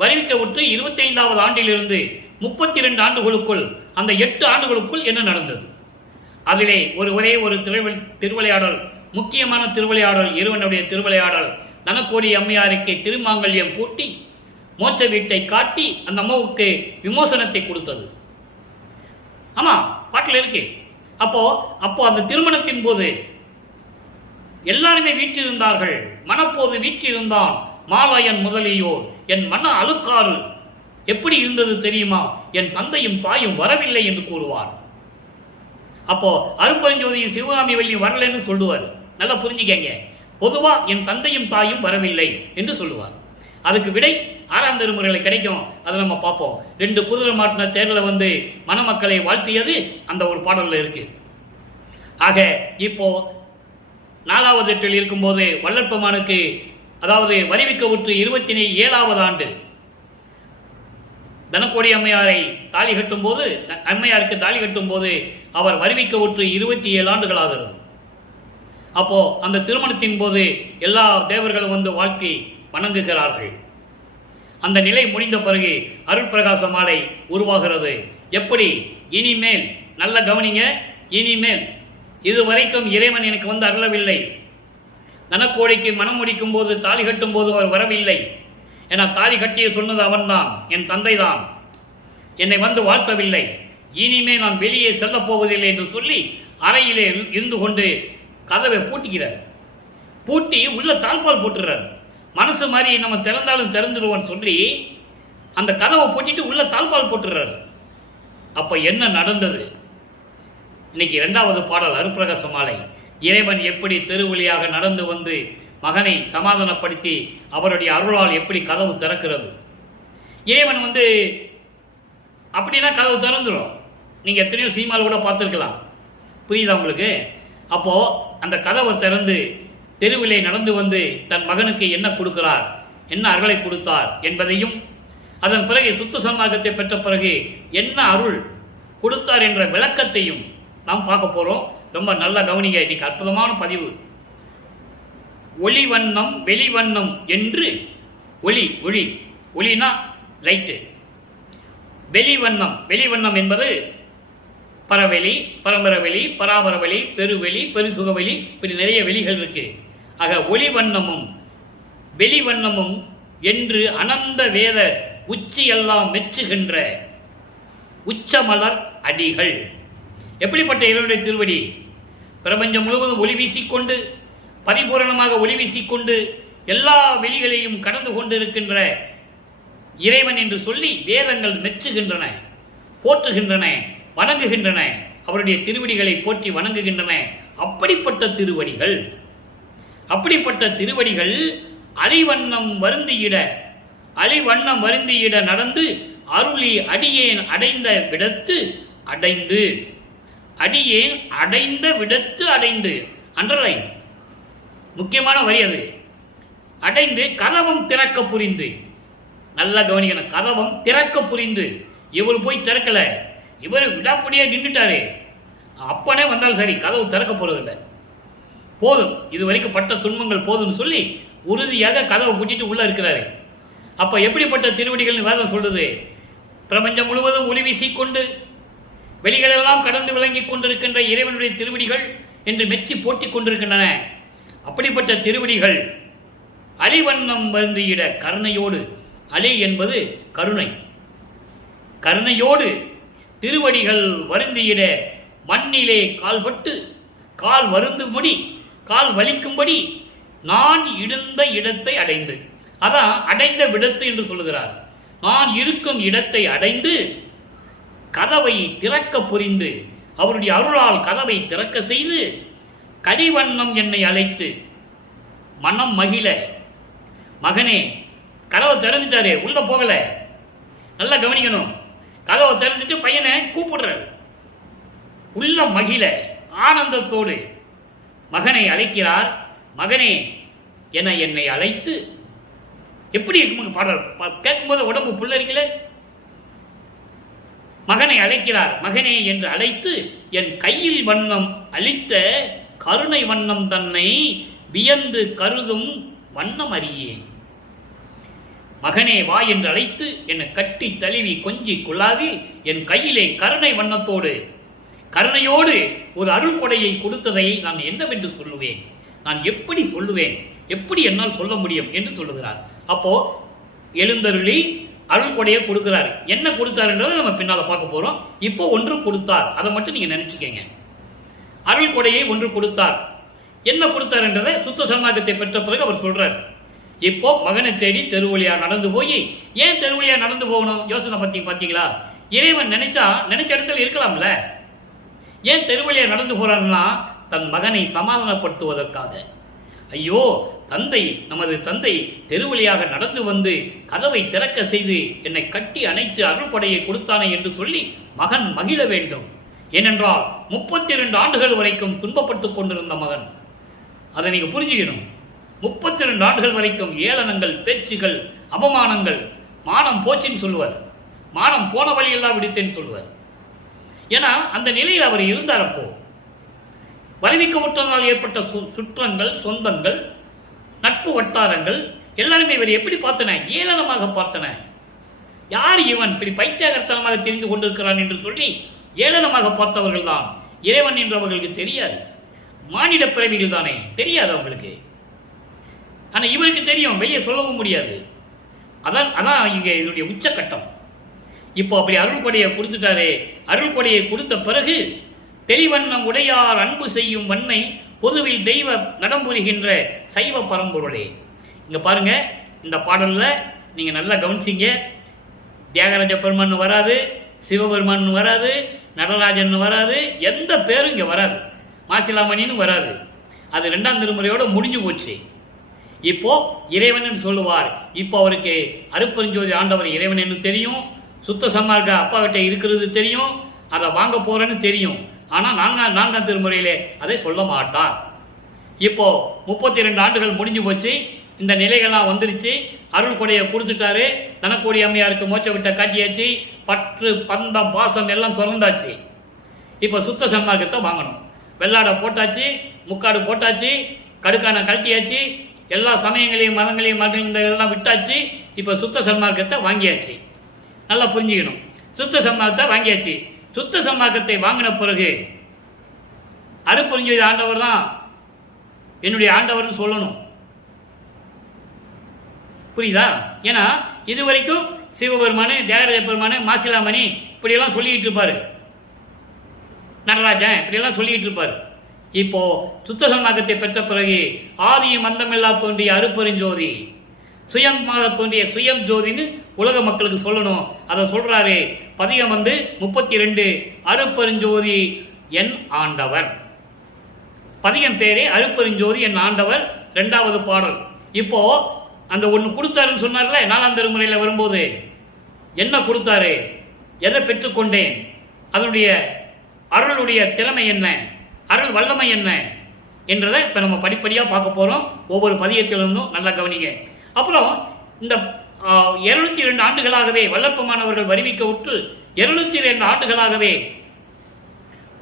வருவிக்க உற்று 25வது ஆண்டிலிருந்து 32 ஆண்டுகளுக்குள், அந்த 8 ஆண்டுகளுக்குள் என்ன நடந்தது? அதிலே ஒரே ஒரு திருவிளையாடல், முக்கியமான திருவிளையாடல், இறைவனுடைய திருவிளையாடல். தனக்கோடி அம்மையாருக்கு திருமாங்கல்யம் பூட்டி மோட்ச வீட்டை காட்டி அந்த அம்மாவுக்கு விமோசனத்தை கொடுத்தது. ஆமா, பாட்டில் இருக்கு. அப்போ அந்த திருமணத்தின் போது எல்லாருமே வீற்றிருந்தார்கள். மனப்போது வீற்றிருந்தான் மாலாயன் முதலியோர். என் மன அழுக்காறு எப்படி இருந்தது தெரியுமா? என் தந்தையும் தாயும் வரவில்லை என்று கூறுவார். அப்போ அருப்பெருஞ்சோதியும் சிவகாமி வள்ளியும் வரலன்னு சொல்லுவார். நல்லா புரிஞ்சுக்கங்க. பொதுவா என் தந்தையும் தாயும் வரவில்லை என்று சொல்லுவார். அதுக்கு விடை 6ஆம் திருமுறையில கிடைக்கும். அதை நம்ம பார்ப்போம். 2 குதிரை மாட்டின தேர்ல மணமக்களை வாழ்த்தியது அந்த ஒரு பாடல்ல இருக்கு. ஆக இப்போ 4வது எட்டில் இருக்கும்போது வல்லற்பெருமானுக்கு, அதாவது வருவிக்க உற்று 27வது ஆண்டு தனக்கோடி அம்மையாரை தாலி கட்டும் போது, அம்மையாருக்கு தாலி கட்டும் போது அவர் வருவிக்க உற்று 27 ஆண்டுகள் ஆகிறது. அப்போ அந்த திருமணத்தின் போது எல்லா தேவர்களும் வாழ்த்தி வணங்குகிறார்கள். அந்த நிலை முடிந்த பிறகு அருட்பிரகாச மாலை உருவாகிறது. எப்படி? இனிமேல் நல்ல கவனிங்க. இனிமேல் இதுவரைக்கும் இறைவன் எனக்கு அருளவில்லை. தனக்கோடிக்கு மனம் முடிக்கும் போது, தாலி கட்டும் போது அவர் வரவில்லை. ஏன்னா தாலி கட்டிய சொன்னது அவன்தான், என் தந்தை தான். என்னை வாழ்த்தவில்லை. இனிமே நான் வெளியே செல்ல போவதில்லை என்று சொல்லி அறையிலே இருந்து கொண்டு கதவை பூட்டிக்கிறார். பூட்டி உள்ள தாழ்பால் போட்டுறார். மனசு மாதிரி நம்ம திறந்தாலும் திறந்துடுவோன்னு சொல்லி அந்த கதவை பூட்டிட்டு உள்ள தாழ்பால் போட்டுறாரு. அப்ப என்ன நடந்தது? இன்னைக்கு 2வது பாடல் அருட்பிரகாச மாலை. இறைவன் எப்படி தெருவழியாக நடந்து மகனை சமாதானப்படுத்தி அவருடைய அருளால் எப்படி கதவு திறக்கிறது. இறைவன் அப்படின்னா கதவு திறந்துடும். நீங்க எத்தனையோ சினிமாவில் கூட பார்த்துருக்கலாம். புரியுதா உங்களுக்கு? அப்போ அந்த கதவை திறந்து தெருவிலே நடந்து தன் மகனுக்கு என்ன கொடுக்கிறார், என்ன அருளை கொடுத்தார் என்பதையும், அதன் பிறகு சுத்த சன்மார்க்கத்தை பெற்ற பிறகு என்ன அருள் கொடுத்தார் என்ற விளக்கத்தையும் நாம் பார்க்க போறோம். ரொம்ப நல்லா கவனிங்க. இன்னைக்கு அற்புதமான பதிவு. ஒளி வண்ணம் வெளி வண்ணம் என்று, ஒளினா லைட்டு, வெளி வண்ணம் என்பது பரவெளி, பரம்பரவெளி, பராபரவெளி, பெருவெளி, பெருசுகவெளி, இப்படி நிறைய வெளிகள் இருக்கு. ஆக ஒளி வண்ணமும் வெளி வண்ணமும் என்று அனந்த வேத உச்சியெல்லாம் மெச்சுகின்ற உச்சமலர் அடிகள். எப்படிப்பட்ட இறைவனுடைய திருவடி? பிரபஞ்சம் முழுவதும் ஒளி வீசிக்கொண்டு, பரிபூரணமாக ஒளி வீசிக்கொண்டு, எல்லா வெளிகளையும் கடந்து கொண்டிருக்கின்ற இறைவன் என்று சொல்லி வேதங்கள் மெச்சுகின்றன, போற்றுகின்றன, வணங்குகின்றன. அவருடைய திருவடிகளை போற்றி வணங்குகின்றன. அப்படிப்பட்ட திருவடிகள் அலிவண்ணம் வருந்தியிட நடந்து அருளி அடியேன் அடைந்த விடத்து அடைந்து அண்டர்லைன், முக்கியமான வரி அது. அடைந்து கதவம் திறக்க புரிந்து. நல்லா கவனிக்கணும். கதவம் திறக்க புரிந்து. இவர் போய் திறக்கல, இவர் விடாப்படியே நின்றுட்டாரு. அப்பனே வந்தாலும் சரி, கதவு திறக்க போறதில்லை. போதும், இது வரைக்கும் பட்ட துன்பங்கள் போதும்னு சொல்லி உறுதியாக கதவை பூட்டிட்டு உள்ள இருக்கிறாரு. அப்ப எப்படிப்பட்ட திருவடிகள் வேதம் சொல்றது? பிரபஞ்சம் முழுவதும் ஒளி வீசிக்கொண்டு வெளிகளெல்லாம் கடந்து விளங்கி கொண்டிருக்கின்ற இறைவனுடைய திருவடிகள் என்று மெச்சி போட்டிக் கொண்டிருக்கின்றன. அப்படிப்பட்ட திருவடிகள் அலிவண்ணம் வருந்தியிட கருணையோடு, அலி என்பது கருணை, கருணையோடு திருவடிகள் வருந்தியிட மண்ணிலே கால்பட்டு கால் வருந்தும்படி, கால் வலிக்கும்படி நான் இடுந்த இடத்தை அடைந்து, அதான் அடைந்த விடத்து என்று சொல்லுகிறார். நான் இருக்கும் இடத்தை அடைந்து கதவை திறக்க புரிந்து, அவருடைய அருளால் கதவை திறக்க செய்து கடிவண்ணம் என்னை அழைத்து மனம் மகிழ. மகனே, கதவை திறந்துட்டாரு, உள்ள போகல. நல்லா கவனிக்கணும். கதவை திறந்துட்டு பையனை கூப்பிடுறாரு. உள்ள மகிழ, ஆனந்தத்தோடு மகனை அழைக்கிறார். மகனே என என்னை அழைத்து, எப்படி இருக்கும் பாடல் கேட்கும்போது உடம்பு புல்லரிக்கல. மகனை அழைக்கிறார். மகனே என்று அழைத்து என் கையில் வண்ணம் அளித்த கருணை வண்ணம் தன்னை வியந்து கருதும் வண்ணம் அறியேன். மகனே வா என்று அழைத்து என்னை கட்டி தழுவி கொஞ்சி குழாவி என் கையிலே கருணை வண்ணத்தோடு கருணையோடு ஒரு அருள் கொடையை கொடுத்ததை நான் என்னவென்று சொல்லுவேன், நான் எப்படி சொல்லுவேன், எப்படி என்னால் சொல்ல முடியும் என்று சொல்லுகிறார். அப்போ எழுந்தருளி அருள் கொடையை கொடுக்கிறார். என்ன கொடுத்தாருன்றதை நம்ம பின்னால பார்க்க போறோம். இப்போ ஒன்று கொடுத்தார், அதை மட்டும் நீங்க நினைச்சுக்கங்க. அருள் கொடையை ஒன்று கொடுத்தார். என்ன கொடுத்தார் என்றதை சுத்த சன்மார்க்கத்தை பெற்ற பிறகு அவர் சொல்றார். இப்போ மகனை தேடி தெருவழியா நடந்து போய், ஏன் தெருவழியா நடந்து போகணும் யோசனை பார்த்தீங்களா? இறைவன் நினைச்ச இடத்துல இருக்கலாம்ல. ஏன் தெருவழியா நடந்து போறான்னா தன் மகனை சமாதானப்படுத்துவதற்காக. ஐயோ தந்தை, நமது தந்தை தெருவழியாக நடந்து வந்து கதவை திறக்க செய்து என்னை கட்டி அணைத்து அருள் கொடையை கொடுத்தானே என்று சொல்லி மகன் மகிழ வேண்டும். ஏனென்றால் 32 ஆண்டுகள் வரைக்கும் துன்பப்பட்டு கொண்டிருந்த மகன். அதை நீங்க புரிஞ்சுக்கணும். 32 ஆண்டுகள் வரைக்கும் ஏளனங்கள், பேச்சுகள், அவமானங்கள், மானம் போச்சின்னு சொல்லுவார், மானம் போன வழியெல்லாம் விடுத்தேன்னு சொல்லுவார். ஏன்னா அந்த நிலையில் அவர் இருந்தார். அப்போ வலிவிக்கப்பட்டதால் ஏற்பட்ட சுற்றங்கள், சொந்தங்கள், நட்பு வட்டாரங்கள் எல்லாருமே இவர் எப்படி பார்த்தன? ஏளனமாக பார்த்தன. யார் இவன் இப்படி பைத்தியகர்த்தனமாக தெரிந்து கொண்டிருக்கிறான் என்று சொல்லி ஏளனமாக பார்த்தவர்கள் தான். இறைவன் என்று அவர்களுக்கு தெரியாது. மானிட பிறவிகள் தானே, தெரியாது அவங்களுக்கு. ஆனா இவருக்கு தெரியும், வெளியே சொல்லவும் முடியாது. அதான் இங்க இதனுடைய உச்சக்கட்டம். இப்போ அப்படி அருள் கொடையை கொடுத்துட்டாரே. அருள் கொடையை கொடுத்த பிறகு தெளிவண்ணம் உடையார் அன்பு செய்யும் வன்மை பொதுவில் தெய்வ நடம்புரிகின்ற சைவ பரம்பொருளே. இங்க பாருங்க, இந்த பாடல்ல நீங்க நல்லா கவனிச்சிங்க. தியாகராஜ பெருமான் வராது, சிவபெருமான் வராது, நடராஜன் வராது, எந்த பேரும் இங்க வராது, மாசிலாமணின்னு வராது. அது 2ஆம் திருமுறையோட முடிஞ்சு போச்சு. இப்போ இறைவன் சொல்லுவார். இப்போ அவருக்கு அருட்பெருஞ்சோதி ஆண்டவர் இறைவன் என்று தெரியும், சுத்த சன்மார்க்க அப்பா கிட்ட இருக்கிறது தெரியும், அதை வாங்க போறேன்னு தெரியும். ஆனால் 4ஆம் திருமுறையிலே அதை சொல்ல மாட்டார். இப்போ 32 ஆண்டுகள் முடிஞ்சு போச்சு. இந்த நிலைகள்லாம் வந்துருச்சு. அருள் கொடையை கொடுத்துட்டாரு. தனக்கோடி அம்மையாருக்கு மோட்ச விட்ட காட்டியாச்சு. பற்று, பந்தம், பாசம் எல்லாம் திறந்தாச்சு. இப்போ சுத்த சன்மார்க்கத்தை வாங்கணும். வெள்ளாடை போட்டாச்சு, முக்காடு போட்டாச்சு, கடுக்கான கழட்டியாச்சு, எல்லா சமயங்களையும் மதங்களையும் எல்லாம் விட்டாச்சு. இப்போ சுத்த சன்மார்க்கத்தை வாங்கியாச்சு. நல்லா புரிஞ்சுக்கணும். சுத்த சன்மார்க்கத்தை வாங்கியாச்சு. சுத்த சன்மார்க்கத்தை வாங்கின பிறகு அருட்பெருஞ்சோதி ஆண்டவர் தான் என்னுடைய ஆண்டவர்னு சொல்லணும். புரியுதா? ஏன்னா இதுவரைக்கும் சிவபெருமானு, தியாகராஜ பெருமானு, மாசிலாமணி இப்படியெல்லாம் சொல்லிக்கிட்டு இருப்பாரு, நடராஜன் இப்படியெல்லாம் சொல்லிக்கிட்டு இருப்பாரு. இப்போ சுத்த சன்மார்க்கத்தை பெற்ற பிறகு ஆதியும் அந்தமில்லா தோன்றிய அருட்பெருஞ்சோதி, சுயமாக தோன்றிய சுயம் ஜோதின்னு உலக மக்களுக்கு சொல்லணும். அதை சொல்றாரு. பதிகம் 32 அருட்பெருஞ்சோதி என் ஆண்டவர். பதிகம் பேரே அருட்பெருஞ்சோதி என் ஆண்டவர். 2வது பாடல். இப்போ அந்த ஒன்று கொடுத்தாருன்னு சொன்னார்ல 4ஆம் திருமுறையில் வரும்போது, என்ன கொடுத்தாரு, எதை பெற்றுக்கொண்டேன், அதனுடைய அருளுடைய திறமை என்ன, அருள் வல்லமை என்ன என்றதை இப்போ நம்ம படிப்படியாக பார்க்க போகிறோம். ஒவ்வொரு பதியத்திலிருந்தும் நல்லா கவனிங்க. அப்புறம் இந்த 202 ஆண்டுகளாகவே வல்லப்பமானவர்கள் வருவிக்க விட்டு 202 ஆண்டுகளாகவே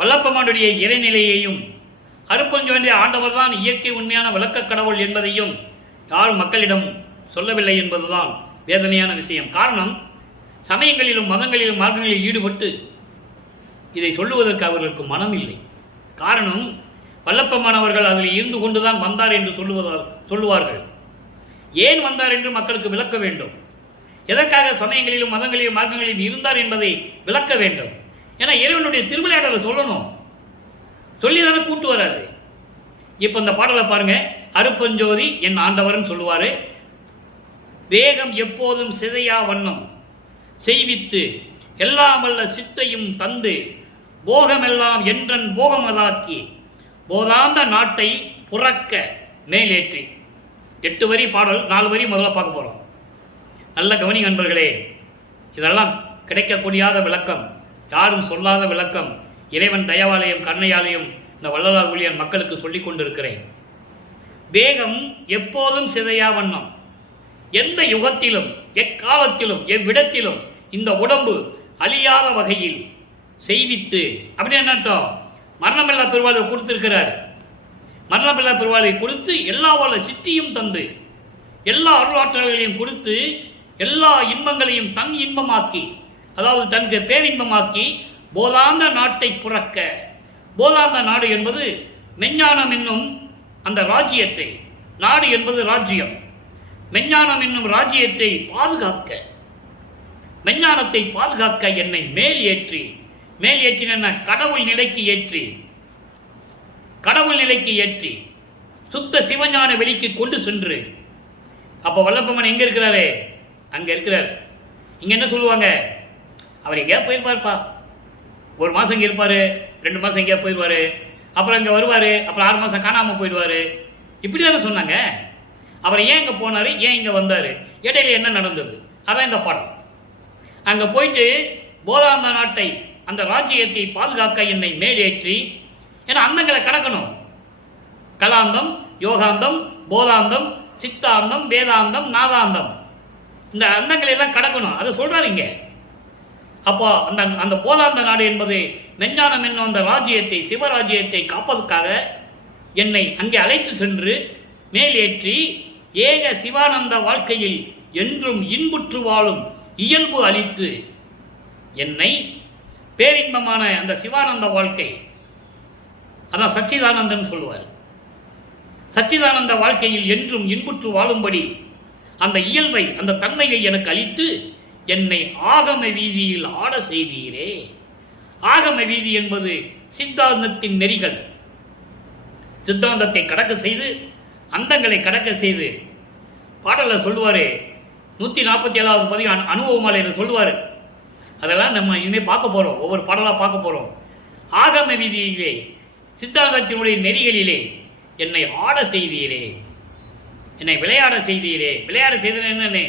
வல்லப்பமானுடைய இறைநிலையையும் அருட்பெருஞ்சோதி ஆண்டவர் தான் இயற்கை உண்மையான விளக்க கடவுள் என்பதையும் யாரும் மக்களிடம் சொல்லவில்லை என்பதுதான் வேதனையான விஷயம். காரணம், சமயங்களிலும் மதங்களிலும் மார்க்கங்களில் ஈடுபட்டு இதை சொல்லுவதற்கு அவர்களுக்கு மனம் இல்லை. காரணம், வல்லப்பமானவர்கள் அதில் இருந்து கொண்டுதான் வந்தார் என்று சொல்லுவார்கள். ஏன் வந்தார் என்று மக்களுக்கு விளக்க வேண்டும். எதற்காக சமயங்களிலும் மதங்களிலும் மார்க்கங்களிலும் இருந்தார் என்பதை விளக்க வேண்டும். ஏன்னா இறைவனுடைய திருவிளையாடலை சொல்லணும். சொல்லிதானே கூட்டு வராது. இப்போ இந்த பாடலை பாருங்க. அருட்பெருஞ்சோதி என் ஆண்டவர்னு சொல்லுவாரு. வேகம் எப்போதும் சிதையா வண்ணம் செய்வித்து எல்லாம் வல்ல சித்தையும் தந்து போகமெல்லாம் என்றன் போகமதாக்கி போதாந்த நாட்டை புறக்க மேலேற்றி. 8 வரி பாடல், 4 வரி முதல்ல பார்க்க போகிறோம். நல்ல கவனி நண்பர்களே. இதெல்லாம் கிடைக்கக்கூடியாத விளக்கம், யாரும் சொல்லாத விளக்கம். இறைவன் தயவாலயம் கருணையாலயம் இந்த வள்ளலார் ஊழியன் மக்களுக்கு சொல்லிக் கொண்டிருக்கிறேன். வேகம் எப்போதும் சிதையா வண்ணம், எந்த யுகத்திலும் எக்காலத்திலும் எவ்விடத்திலும் இந்த உடம்பு அழியாத வகையில் செய்வித்து, அப்படின்னு என்ன அர்த்தம்? மரணமில்லா பெருவாழ்வை கொடுத்திருக்கிறார். மரணமில்லா பெருவாழ்வை கொடுத்து எல்லா வள சித்தியும் தந்து எல்லா அருளாற்றல்களையும் கொடுத்து எல்லா இன்பங்களையும் தன் இன்பமாக்கி, அதாவது தனக்கு பேரின்பமாக்கி போதாந்த நாட்டை புறக்க. போதாந்த நாடு என்பது மெஞ்ஞானம் என்னும் அந்த ராஜ்யத்தை, நாடு என்பது ராஜ்யம், மெஞ்ஞானம் என்னும் ராஜ்யத்தை பாதுகாக்க, மெஞ்ஞானத்தை பாதுகாக்க என்னை மேல் ஏற்றி, மேல் ஏற்றின கடவுள் நிலைக்கு ஏற்றி, கடவுள் நிலைக்கு ஏற்றி சுத்த சிவஞான வெளிக்கு கொண்டு சென்று. அப்போ வல்லப்பம்மன் எங்க இருக்கிறாரு? அங்க இருக்கிறார். இங்க என்ன சொல்லுவாங்க? அவர் எங்கேயா போயிருப்பாருப்பா, ஒரு மாசம் இங்க இருப்பாரு, 2 மாசம் எங்கேயா போயிடுவாரு, அப்புறம் இங்க வருவாரு, அப்புறம் 6 மாசம் காணாம போயிடுவாரு. இப்படி தானே சொன்னாங்க. அவர் ஏன் இங்க போனாரு, ஏன் இங்க வந்தாரு, இடையில என்ன நடந்தது, அதான் இந்த பாடம். அங்க போயிட்டு போதாந்த நாட்டை, அந்த ராஜ்யத்தை பாதுகாக்க என்னை மேலேற்றி, ஏன்னா அந்தங்களை கடக்கணும். கலாந்தம், யோகாந்தம், போதாந்தம், சித்தாந்தம், வேதாந்தம், நாதாந்தம், இந்த அந்தங்களை எல்லாம் கடக்கணும். அதை சொல்றாருங்க. அப்போ அந்த அந்த போதாந்த நாடு என்பது மெஞ்ஞானம் என்னும் அந்த ராஜ்யத்தை, சிவராஜ்யத்தை காப்பதற்காக என்னை அங்கே அழைத்து சென்று மேலேற்றி ஏக சிவானந்த வாழ்க்கையில் என்றும் இன்புற்று வாழும் இயல்பு அளித்து என்னை பேரின்பமான அந்த சிவானந்த வாழ்க்கை, அதான் சச்சிதானந்தன் சொல்லுவார். சச்சிதானந்த வாழ்க்கையில் என்றும் இன்புற்று வாழும்படி அந்த இயல்பை, அந்த தன்மையை எனக்கு அளித்து என்னை ஆகம வீதியில் ஆட செய்தீரே. ஆகம வீதி என்பது சித்தாந்தத்தின் நெறிகள். சித்தாந்தத்தை கடக்க செய்து, அந்தங்களை கடக்க செய்து, பாடல சொல்லுவாரு. 147வது பதிவு அனுபவமாலையில சொல்லுவாரு. அதெல்லாம் நம்ம இனிமே பார்க்க போறோம், ஒவ்வொரு பாடலா பார்க்க போறோம். ஆகம வீதியிலே, சித்தாந்தத்தினுடைய நெறிகளிலே என்னை ஆட செய்தீரே, என்னை விளையாட செய்தீரே. விளையாட செய்தேன் என்னன்னு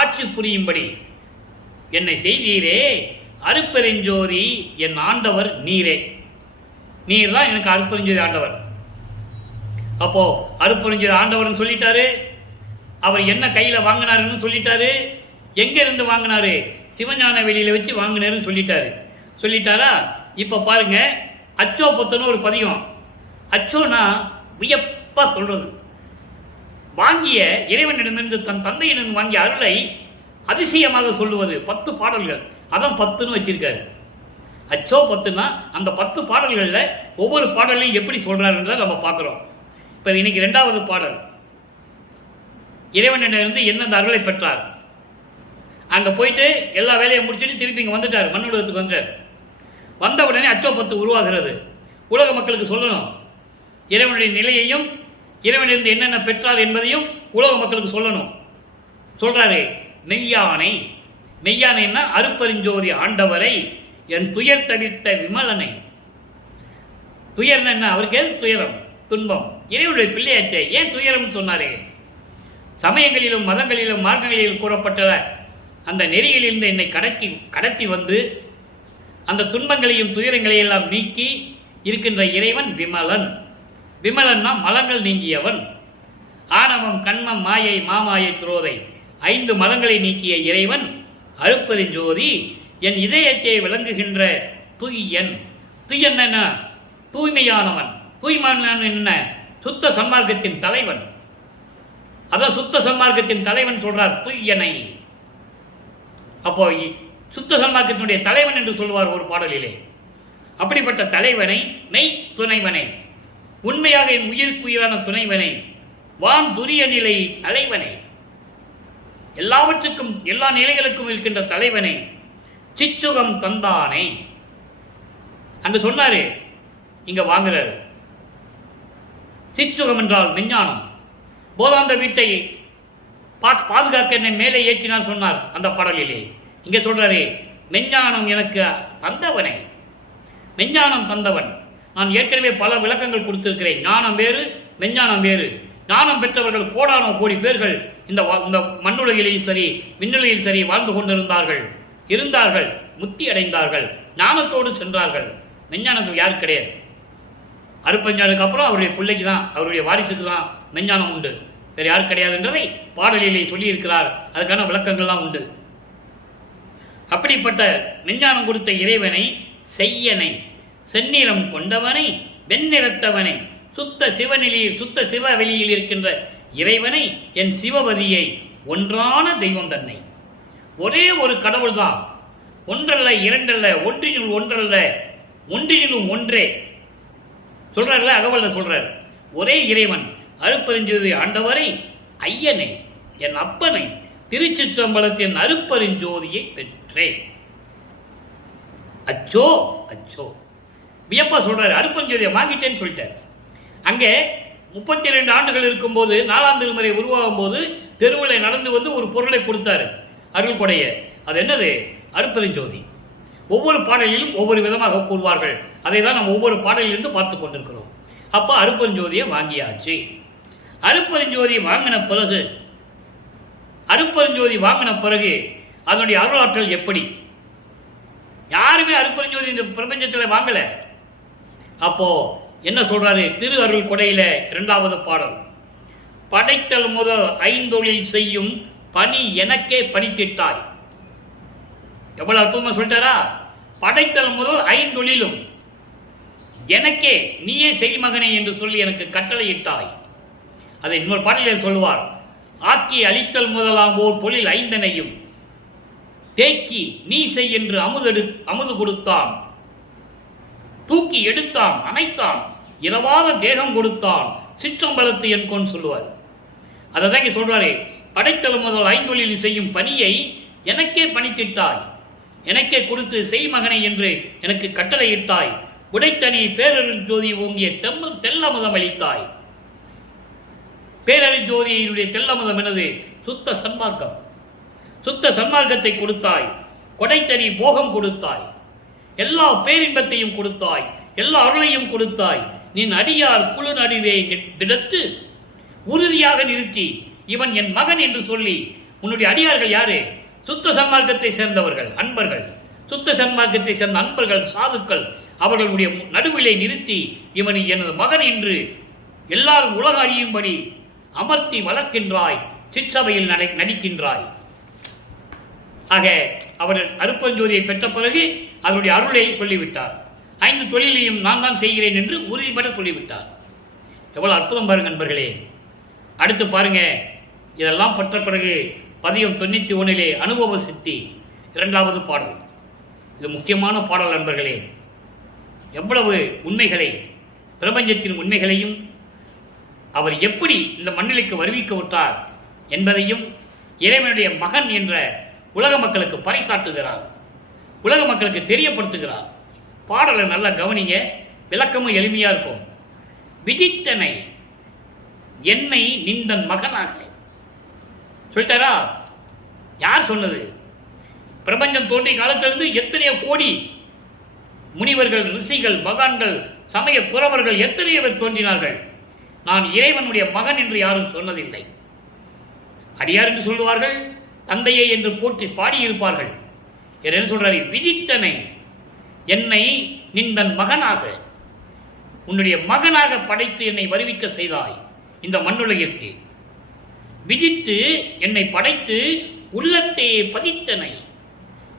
ஆட்சி புரியும்படி என்னை செய்தீரே. அருப்பெருஞ்சோதி என் ஆண்டவர் நீரே. நீர் தான் எனக்கு அருப்பெருஞ்சோதி ஆண்டவர். அப்போ அருப்பெருஞ்சோதி ஆண்டவர்னு சொல்லிட்டாரு. அவர் என்ன கையில வாங்கினாருன்னு சொல்லிட்டாரு. எங்க இருந்து வாங்கினாரு? சிவஞான வெளியில வச்சு வாங்கினாருன்னு சொல்லிட்டாரு. சொல்லிட்டாரா? இப்ப பாருங்க, அச்சோ பொத்தன்னு ஒரு பதிகம். அச்சோனா வியப்பா சொல்றது. வாங்கிய இறைவனிடமிருந்து தன் தந்தையிடம் வாங்கிய அருளை அதிசயமாக சொல்லுவது 10 பாடல்கள். அதான் 10ன்னு வச்சிருக்காரு. அச்சோ 10னா அந்த 10 பாடல்கள்ல ஒவ்வொரு பாடலையும் எப்படி சொல்றாருன்றதை நம்ம பார்க்கிறோம். இப்ப இன்னைக்கு 2வது பாடல், இறைவனிடமிருந்து எந்தெந்த அருளை பெற்றார். அங்க போயிட்டு எல்லா வேலையும் முடிச்சுட்டு திருப்பி இங்க வந்துட்டார், மண்ணுலகத்துக்கு வந்தார். வந்த உடனே அச்சோ 10 உருவாகிறது. உலக மக்களுக்கு சொல்லணும் இறைவனுடைய நிலையையும், இறைவனிலிருந்து என்னென்ன பெற்றார் என்பதையும் உலக மக்களுக்கு சொல்லணும். சொல்றாரு, மெய்யானை. மெய்யானைன்னா அருப்பெருஞ்சோதி ஆண்டவரை, என் துயர் தவிர்த்த விமலனை. துயர்னா என்ன? அவருக்கு எது துயரம்? துன்பம். இறைவனுடைய பிள்ளையாச்சே, ஏன் துயரம் சொன்னாரே? சமயங்களிலும் மதங்களிலும் மார்க்கங்களிலும் கூறப்பட்ட அந்த நெறிகளிலிருந்து என்னை கடத்தி வந்து அந்த துன்பங்களையும் துயரங்களையும் எல்லாம் நீக்கி இருக்கின்ற இறைவன் விமலன். விமலன்னா மலங்கள் நீங்கியவன். ஆணவம், கண்மம், மாயை, மாமாயை, துரோதை 5 மலங்களை நீக்கிய இறைவன் அருப்பெருஞ்சோதி, என் இதயத்தை விளங்குகின்ற துய்யன். துய்யன் என்ன? தூய்மையானவன். தூய்மையானவன் என்ன? சுத்த சன்மார்க்கத்தின் தலைவன். அதான் சுத்த சன்மார்க்கத்தின் தலைவன் சொல்றார் துய்யனை. அப்போ சுத்த சன்மார்க்கத்தினுடைய தலைவன் என்று சொல்வார் ஒரு பாடலிலே. அப்படிப்பட்ட தலைவனை, மெய் துணைவனை, உண்மையாக என் உயிருக்குயிரான துணைவனை, வான் துரிய நிலை தலைவனை, எல்லாவற்றுக்கும் எல்லா நிலைகளுக்கும் இருக்கின்ற தலைவனை, சிச்சுகம் தந்தானை. அங்க சொன்னாரு, இங்க வாங்குறாரு. சிச்சுகம் என்றால் மெஞ்ஞானம். போதாந்த வீட்டை பாதுகாக்க என்னை மேலே ஏற்றினார் சொன்னார் அந்த பாடலிலே. இங்க சொல்றாரு, மெஞ்ஞானம் எனக்கு தந்தவனை. மெஞ்ஞானம் தந்தவன். நான் ஏற்கனவே பல விளக்கங்கள் கொடுத்திருக்கிறேன். ஞானம் வேறு, மெஞ்ஞானம் வேறு. ஞானம் பெற்றவர்கள் கோடான கோடி பேர்கள் இந்த மண்ணுலகிலும் சரி விண்ணுலகில் சரி வாழ்ந்து கொண்டிருந்தார்கள், முக்தி அடைந்தார்கள், ஞானத்தோடு சென்றார்கள். மெஞ்ஞானத்தில் யாரும் கிடையாது. அருட்பெருஞ்ஞானத்துக்கு அப்புறம் அவருடைய பிள்ளைக்கு தான், அவருடைய வாரிசுக்கு தான் மெஞ்ஞானம் உண்டு, வேறு யாரும் கிடையாதுன்றதை பாடலிலே சொல்லியிருக்கிறார். அதுக்கான விளக்கங்கள்லாம் உண்டு. அப்படிப்பட்ட மெஞ்ஞானம் கொடுத்த இறைவனை, செய்யனை, செந்நிறம் கொண்டவனை, வெண்ணிறத்தவனை, சுத்த சிவ வெளியில் இருக்கின்ற இறைவனை, என் சிவபதியை, ஒன்றான தெய்வம் தன்னை. ஒரே ஒரு கடவுள் தான், ஒன்றல்ல இரண்டல்ல, ஒன்றினுள் ஒன்றல்ல, ஒன்றினும் ஒன்றே சொல்றாருல, அகவல்ல சொல்றார். ஒரே இறைவன் அருட்பெருஞ்சோதி ஆண்டவரை, ஐயனை, என் அப்பனை, திருச்சிற்றம்பலத்தின் அருட்பெருஞ்சோதியை பெற்றேன். அச்சோ அச்சோ வியப்பா சொல்றாரு. அருட்பெருஞ்சோதியை வாங்கிட்டேன்னு சொல்லிட்டார். அங்கே 32 ஆண்டுகள் இருக்கும்போது 4ஆம் திருமுறை உருவாகும் போது தெருவில் நடந்து வந்து ஒரு பொருளை கொடுத்தாரு, அருள் கொடைய. அது என்னது? அருட்பெருஞ்சோதி. ஒவ்வொரு பாடலிலும் ஒவ்வொரு விதமாக கூறுவார்கள். அதை தான் நம்ம ஒவ்வொரு பாடலிலிருந்து பார்த்து கொண்டிருக்கிறோம். அப்போ அருட்பெருஞ்சோதியை வாங்கியாச்சு. அருட்பெருஞ்சோதி வாங்கின பிறகு அதனுடைய அருளாற்றல் எப்படி? யாருமே அருட்பெருஞ்சோதி இந்த பிரபஞ்சத்தில் வாங்கல. அப்போ என்ன சொல்றாரு? திரு அருள் கொடையில 2வது பாடல், படைத்தல் முதல் 5 செய்யும் பணி எனக்கே பணித்திட்டாய். எவ்வளவு அற்புதமா சொல்லிட்டாரா? படைத்தல் முதல் 5 எனக்கே நீயே செய் மகனே என்று சொல்லி எனக்கு கட்டளையிட்டாய். அதை இன்னொரு பாடலில் சொல்லுவார். ஆக்கி அழித்தல் முதலாம் ஓர் தொழில் 5 தேக்கி நீ செய் என்று அமுது கொடுத்தான், தூக்கி எடுத்தான், அணைத்தான், இரவாத தேகம் கொடுத்தான், சிற்றம்பலத்து என்கொண்டு சொல்லுவார். அதை தான் இங்கே சொல்றாரு. படைத்தல் முதல் 5 செய்யும் பணியை எனக்கே பணித்திட்டாய், எனக்கே கொடுத்து செய் மகனை என்று எனக்கு கட்டளையிட்டாய். உடைத்தனி பேரருள் ஜோதி ஓங்கிய தெல்லமுதம் அளித்தாய். பேரருள் ஜோதியினுடைய தெல்லமுதம் எனது சுத்த சன்மார்க்கம். சுத்த சன்மார்க்கத்தை கொடுத்தாய். கொடைத்தனி போகம் கொடுத்தாய். எல்லா பேரின்பத்தையும் கொடுத்தாய். எல்லா அருளையும் கொடுத்தாய். நின் அடியார் குழு நடுவே திடத்து உறுதியாக நிறுத்தி இவன் என் மகன் என்று சொல்லி, உன்னுடைய அடியார்கள் யாரு? சுத்த சன்மார்க்கத்தை சேர்ந்தவர்கள், அன்பர்கள். சுத்த சன்மார்க்கத்தை சேர்ந்த அன்பர்கள், சாதுக்கள், அவர்களுடைய நடுவிலே நிறுத்தி இவன் எனது மகன் என்று எல்லாரும் உலக அறியும்படி அமர்த்தி வளர்க்கின்றாய், சிற்றவையில் நடிக்கின்றாய். ஆக அவர் அருட்பெருஞ்சோதியை பெற்ற பிறகு அதனுடைய அருளை சொல்லிவிட்டார். 5 தொழிலையும் நான் தான் செய்கிறேன் என்று உறுதிப்பட சொல்லிவிட்டார். எவ்வளவு அற்புதம் பாருங்க நண்பர்களே. அடுத்து பாருங்க, இதெல்லாம் பெற்ற பிறகு பதியம் 91 அனுபவ சித்தி 2வது பாடல். இது முக்கியமான பாடல் நண்பர்களே. எவ்வளவு உண்மைகளை, பிரபஞ்சத்தின் உண்மைகளையும் அவர் எப்படி இந்த மண்ணிலைக்கு வருவிக்க விட்டார் என்பதையும் இறைவனுடைய மகன் என்ற உலக மக்களுக்கு பறைசாட்டுகிறார், உலக மக்களுக்கு தெரியப்படுத்துகிறார். பாடலை நல்லா கவனிங்க, விளக்கமும் எளிமையா இருக்கும். விதித்தனை என்னை நிந்தன் மகனாக சொல்லிட்டாரா? யார் சொன்னது? பிரபஞ்சம் தோன்றிய காலத்திலிருந்து எத்தனையோ கோடி முனிவர்கள், ரிஷிகள், மகான்கள், சமய புறவர்கள் எத்தனையோ பேர் தோன்றினார்கள். நான் இறைவனுடைய மகன் என்று யாரும் சொன்னதில்லை. அடியார் என்று சொல்லுவார்கள், தந்தையை என்று போற்றி பாடியிருப்பார்கள். என்ன சொல்றாரு? விதித்தனை என்னை நிந்தன் மகனாக, உன்னுடைய மகனாக படைத்து என்னை வருவிக்க செய்தாய் இந்த மண்ணுலகிற்கு. விதித்து என்னை படைத்து உள்ளத்தை பதித்தனை,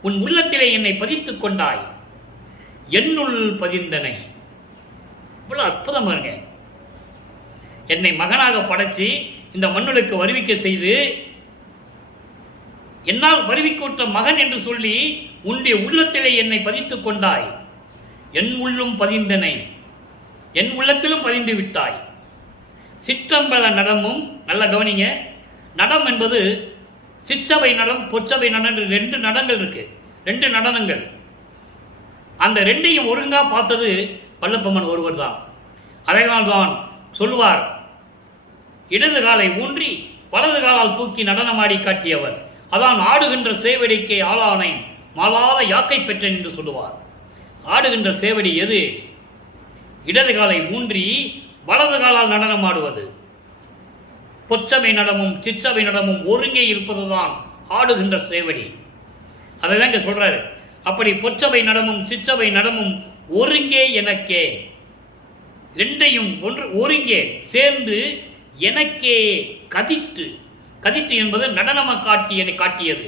உன் உள்ளத்திலே என்னை பதித்துக் கொண்டாய். என்னுள் பதிந்தனை. இவ்வளவு அற்புதமா இருங்க. என்னை மகனாக படைச்சு இந்த மண்ணுலகுக்கு வருவிக்க செய்து, என்னால் வருவிக்கொற்ற மகன் என்று சொல்லி உன்னுடைய உள்ளத்திலே என்னை பதித்துக் கொண்டாய். என் உள்ளும் பதிந்தனை, என் உள்ளத்திலும் பதிந்து விட்டாய். சிற்றம்பல நடமும், நல்ல கவனிங்க, நடம் என்பது சிற்றவை நடம், பொற்றவை நடம் என்று 2 நடங்கள் இருக்கு. 2 நடனங்கள். அந்த 2ஐயும் ஒழுங்கா பார்த்தது பல்லப்பம்மன் ஒருவர் தான். அதனால்தான் சொல்லுவார், இடது காலை ஊன்றி வலது காலால் தூக்கி நடனமாடி காட்டியவர், அதான் ஆடுகின்ற சேவடிக்கை ஆளானை மாளாத யாக்கை பெற்றேன் என்று சொல்லுவார். ஆடுகின்ற சேவடி எது? இடது காலை ஊன்றி வலது காலால் நடனமாடுவது. பொற்றவை நடமும் சிற்றவை நடமும் ஒருங்கே இருப்பதுதான் ஆடுகின்ற சேவடி. அதை தான் இங்க சொல்றாரு. அப்படி பொற்றவை நடமும் சிற்றவை நடமும் ஒருங்கே எனக்கே. ரெண்டையும் ஒருங்கே சேர்ந்து எனக்கே கதித்து, கதித்து என்பது நடனமாக காட்டியது,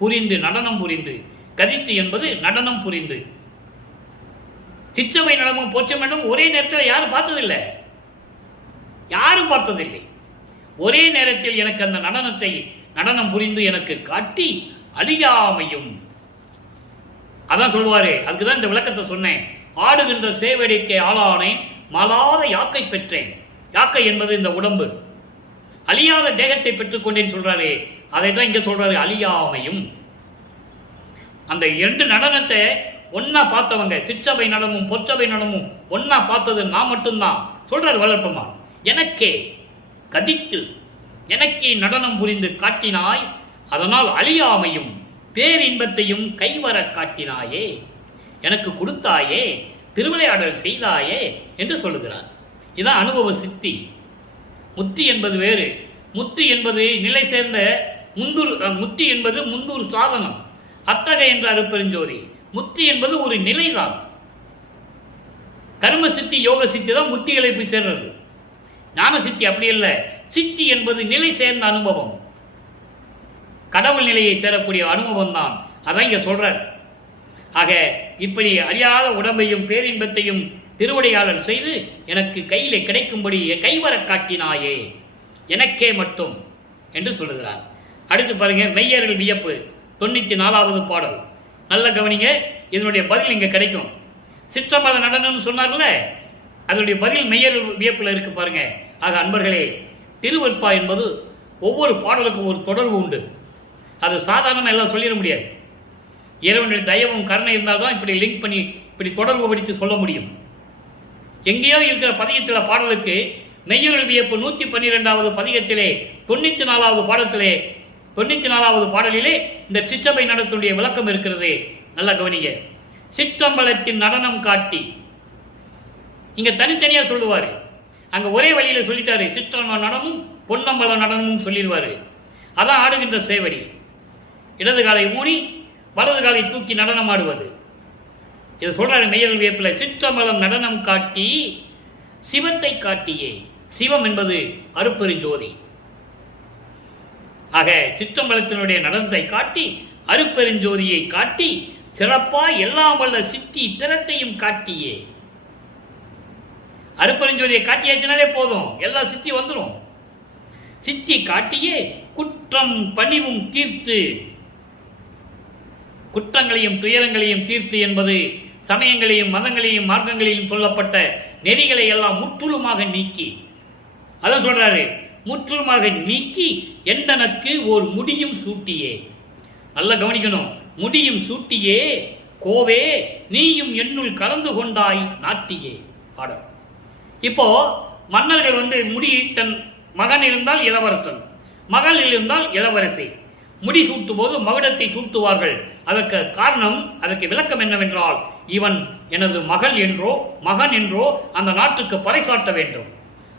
புரிந்து, நடனம் புரிந்து, கதித்து என்பது நடனம் புரிந்து. சிற்றவை நடனமும் போச்சமேடும் ஒரே நேரத்தில் யாரும் பார்த்ததில்லை, யாரும் பார்த்ததில்லை. ஒரே நேரத்தில் எனக்கு அந்த நடனம் புரிந்து எனக்கு காட்டி அழியாமையும். அதான் சொல்லுவாரு. அதுக்கு தான் இந்த விளக்கத்தை சொன்னேன். ஆடுகின்ற சேவடிக்கை ஆளானேன், மாளாத யாக்கை பெற்றேன். யாக்கை என்பது இந்த உடம்பு, அழியாத தேகத்தை பெற்றுக்கொண்டேன்னு சொல்றாரு. அதை தான் இங்க சொல்றாரு, அழியாமையும். அந்த இரண்டு நடனத்தை ஒன்னா பார்த்தவங்க, சிற்றவை நடமும் பொற்றவை நடமும் ஒன்னா பார்த்தது நான் மட்டும்தான் சொல்றாரு வளர்ப்பமான். எனக்கே கதித்து, எனக்கே நடனம் புரிந்து காட்டினாய், அதனால் அழியாமையும் பேரின்பத்தையும் கைவர காட்டினாயே, எனக்கு கொடுத்தாயே, திருவிளையாடல் செய்தாயே என்று சொல்லுகிறார். இதான் அனுபவ சித்தி. முத்தி என்பது வேறு. முத்தி என்பது நிலை சேர்ந்த முத்தி என்பது முந்தூர் சாதனம். அத்தகை என்ற அருப்பெருஞ்சோதி. முத்தி என்பது ஒரு நிலைதான். கர்ம சித்தி, யோக சித்தி தான் முத்திகளை போய் சேர்றது. ஞான சித்தி அப்படி இல்லை. சித்தி என்பது நிலை சேர்ந்த அனுபவம், கடவுள் நிலையை சேரக்கூடிய அனுபவம் தான். அதான் இங்க சொல்றார். ஆக இப்படி அழியாத உடம்பையும் பேரின்பத்தையும் திருவடியாளர் செய்து எனக்கு கையில கிடைக்கும்படி கைவர காட்டினாயே, எனக்கே மட்டும் என்று சொல்லுகிறார். அடுத்து பாருங்க, மெய்யர்கள் வியப்பு 94வது பாடல். நல்ல கவனிங்க, இதனுடைய பதில் இங்க கிடைக்கும். சிற்றம்பல நடனம்னு சொன்னார்ல, அதனுடைய பதில் மெய்யர் வியப்புல இருக்கு பாருங்க. ஆக அன்பர்களே, திருவெற்பா என்பது ஒவ்வொரு பாடலுக்கும் ஒரு தொடர்பு உண்டு. அது சாதாரணமாக எல்லாம் சொல்லிட முடியாது. இறைவனுடைய தயவும் கருணை இருந்தால்தான் இப்படி லிங்க் பண்ணி இப்படி தொடர்பு படித்து சொல்ல முடியும். எங்கேயோ இருக்கிற பதிகத்தில் பாடலுக்கு மெய்யருள் வியப்பு 112வது பதிகத்திலே 94வது பாடத்திலே 94வது பாடலிலே இந்த சிற்றம்பை நடனத்துடைய விளக்கம் இருக்கிறது. நல்லா கவனிங்க. சிற்றம்பலத்தின் நடனம் காட்டி, இங்க தனித்தனியா சொல்லுவாரு. அங்க ஒரே வழியில சொல்லிட்டாரு. சிற்றம்பல நடனமும் பொன்னம்பல நடனமும் சொல்லிடுவாரு. அதான் ஆடுகின்ற சேவடி. இடது காலை ஊனி வலது காலை தூக்கி நடனம் ஆடுவது. இது சொல்றாரு மெய்யருள் வியப்புல. சிற்றம்பலம் நடனம் காட்டி சிவத்தை காட்டியே. சிவம் என்பது அருப்பெருஞ்சோதி. ஆக சிற்றம்பலத்தினுடைய நடனத்தை காட்டி அருப்பெருஞ்சோதியை காட்டி சிறப்பாய் எல்லாம் வல்ல சித்தி திறத்தையும் காட்டியே. அருப்பெருஞ்சோதியை காட்டியாச்சுனாலே போதும், எல்லா சித்தி வந்துடும். சித்தி காட்டியே குற்றம் பணிவும் தீர்த்து, குற்றங்களையும் துயரங்களையும் தீர்த்து என்பது சமயங்களையும் மதங்களையும் மார்க்கங்களையும் சொல்லப்பட்ட நெறிகளை எல்லாம் முற்றிலுமாக நீக்கி, அதான் சொல்றாரு, முற்றிலுமாக நீக்கி எந்தனக்கு ஓர் முடியும் சூட்டியே. நல்லா கவனிக்கணும். முடியும் சூட்டியே கோவே நீயும் என்னுள் கலந்து கொண்டாய் நாட்டியே பாடம். இப்போ மன்னர்கள் முடி தன் மகன் இருந்தால் இளவரசன், மகள் இருந்தால் இளவரசி. முடி சூட்டும் போது மகுடத்தை சூட்டுவார்கள். அதற்கு காரணம், அதற்கு விளக்கம் என்னவென்றால், இவன் எனது மகள் என்றோ மகன் என்றோ அந்த நாட்டுக்கு பறைசாட்ட வேண்டும்.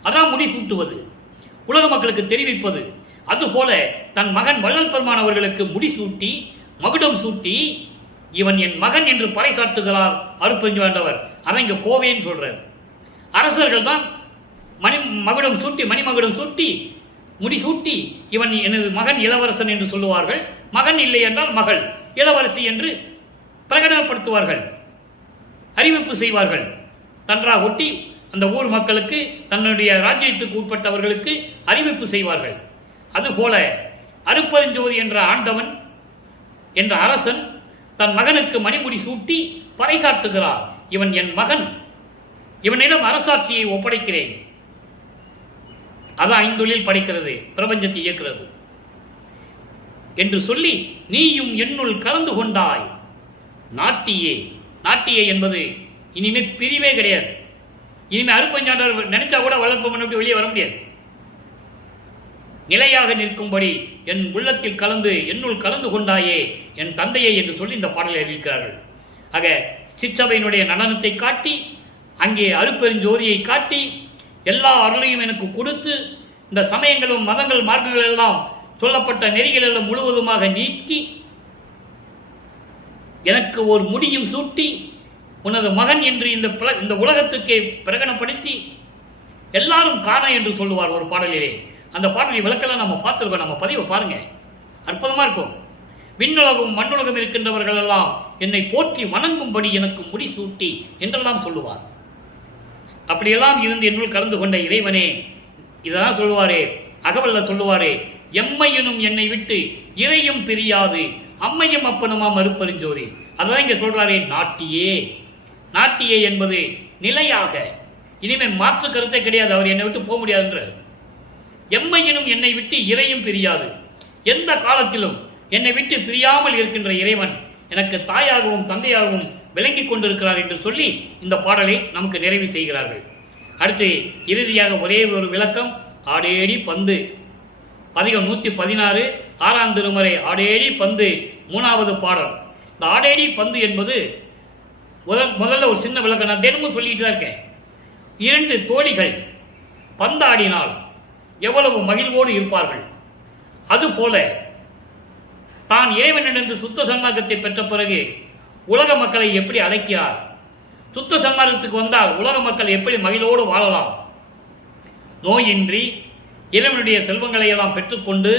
அதான் முடி சூட்டுவது, உலக மக்களுக்கு தெரிவிப்பது. அதுபோல தன் மகன் வள்ளல் பெருமான் அவர்களுக்கு முடி சூட்டி மகுடம் சூட்டி இவன் என் மகன் என்று பறைசாட்டுகிறார் அருப்பெருஞ்சாண்டவர். அதான் இங்க கோவேன்னு சொல்றார். அரசர்கள் தான் மகுடம் சூட்டி மணிமகுடம் சூட்டி முடி சூட்டி இவன் எனது மகன் இளவரசன் என்று சொல்லுவார்கள். மகன் இல்லை என்றால் மகள் இளவரசி என்று பிரகடனப்படுத்துவார்கள், அறிவிப்பு செய்வார்கள். தன்றா ஒட்டி அந்த ஊர் மக்களுக்கு, தன்னுடைய ராஜ்யத்துக்கு உட்பட்டவர்களுக்கு அறிவிப்பு செய்வார்கள். அதுபோல அருப்பெருஞ்சோதி என்ற ஆண்டவன் என்ற அரசன் தன் மகனுக்கு மணிமுடி சூட்டி பறைசாட்டுகிறார். இவன் என் மகன், இவனிடம் அரசாட்சியை ஒப்படைக்கிறேன். அது ஐந்தொழில் படைக்கிறது, பிரபஞ்சத்தை இயக்கிறது என்று சொல்லி நீயும் என்னுள் கலந்து கொண்டாய் நாட்டியே. நாட்டியே என்பது இனிமே பிரிவே கிடையாது. இனிமே அருப்பெருஞ்சாண்டவர் நினைச்சா கூட வளர்ப்பு விட்டு வெளியே வர முடியாது. நிலையாக நிற்கும்படி என் உள்ளத்தில் கலந்து என்னுள் கலந்து கொண்டாயே என் தந்தையை என்று சொல்லி இந்த பாடலை அறிவிக்கிறார்கள். ஆக சிற்றபையினுடைய நடனத்தை காட்டி, அங்கே அருப்பெருஞ்சோதியை காட்டி, எல்லா அருளையும் எனக்கு கொடுத்து, இந்த சமயங்களும் மதங்கள் மார்க்கங்கள் எல்லாம் சொல்லப்பட்ட நெறிகள் எல்லாம் முழுவதுமாக நீக்கி, எனக்கு ஒரு முடியும் சூட்டி உனது மகன் என்று இந்த உலகத்துக்கே பிரகடனப்படுத்தி எல்லாரும் காண என்று சொல்லுவார் ஒரு பாடலிலே. அந்த பாடலை விளக்கெல்லாம் நம்ம பார்த்துருக்கோம். நம்ம பதிவை பாருங்க, அற்புதமா இருக்கும். விண்ணுலகம் மண்ணுலகம் இருக்கின்றவர்கள் எல்லாம் என்னை போற்றி வணங்கும்படி எனக்கு முடிசூட்டி என்றெல்லாம் சொல்லுவார். அப்படியெல்லாம் இருந்து என்னுள் கலந்து கொண்ட இறைவனே, இதான் சொல்லுவாரே, அகவல்ல சொல்லுவாரே, எம்மையனும் என்னை விட்டு இறையும் பிரியாது அம்மையும் அப்பனுமா மறுப்பெருஞ்சோதி. அதான் இங்க சொல்றாரே, நாட்டியே. நாட்டியே என்பது நிலையாக, இனிமே மாற்று கருத்தை கிடையாது, அவர் என்னை விட்டு போக முடியாதுன்ற. எம்மையனும் என்னை விட்டு இறையும் பிரியாது, எந்த காலத்திலும் என்னை விட்டு பிரியாமல் இருக்கின்ற இறைவன் எனக்கு தாயாகவும் தந்தையாகவும் விளங்கி கொண்டிருக்கிறார் என்று சொல்லி இந்த பாடலை நமக்கு நிறைவு செய்கிறார்கள். அடுத்து இறுதியாக ஒரே ஒரு விளக்கம். ஆடேடி பந்து, பதிகம் 116, 6ஆம் திருமறை, ஆடேடி பந்து 3வது பாடல். இந்த ஆடேடி பந்து என்பது முதல்ல ஒரு சின்ன விளக்கம், நான் தினமும் சொல்லிட்டு தான் இருக்கேன். 2 தோழிகள் பந்தாடினால் எவ்வளவு மகிழ்வோடு இருப்பார்கள். அதுபோல தான் இறைவனிடந்து சுத்த சன்மார்க்கத்தை பெற்ற பிறகு உலக மக்களை எப்படி அழைக்கிறார், சுத்த சன்மார்க்கத்துக்கு வந்தால் உலக மக்கள் எப்படி மகிழ்வோடு வாழலாம், நோயின்றி இறைவனுடைய செல்வங்களை எல்லாம் பெற்றுக்கொண்டு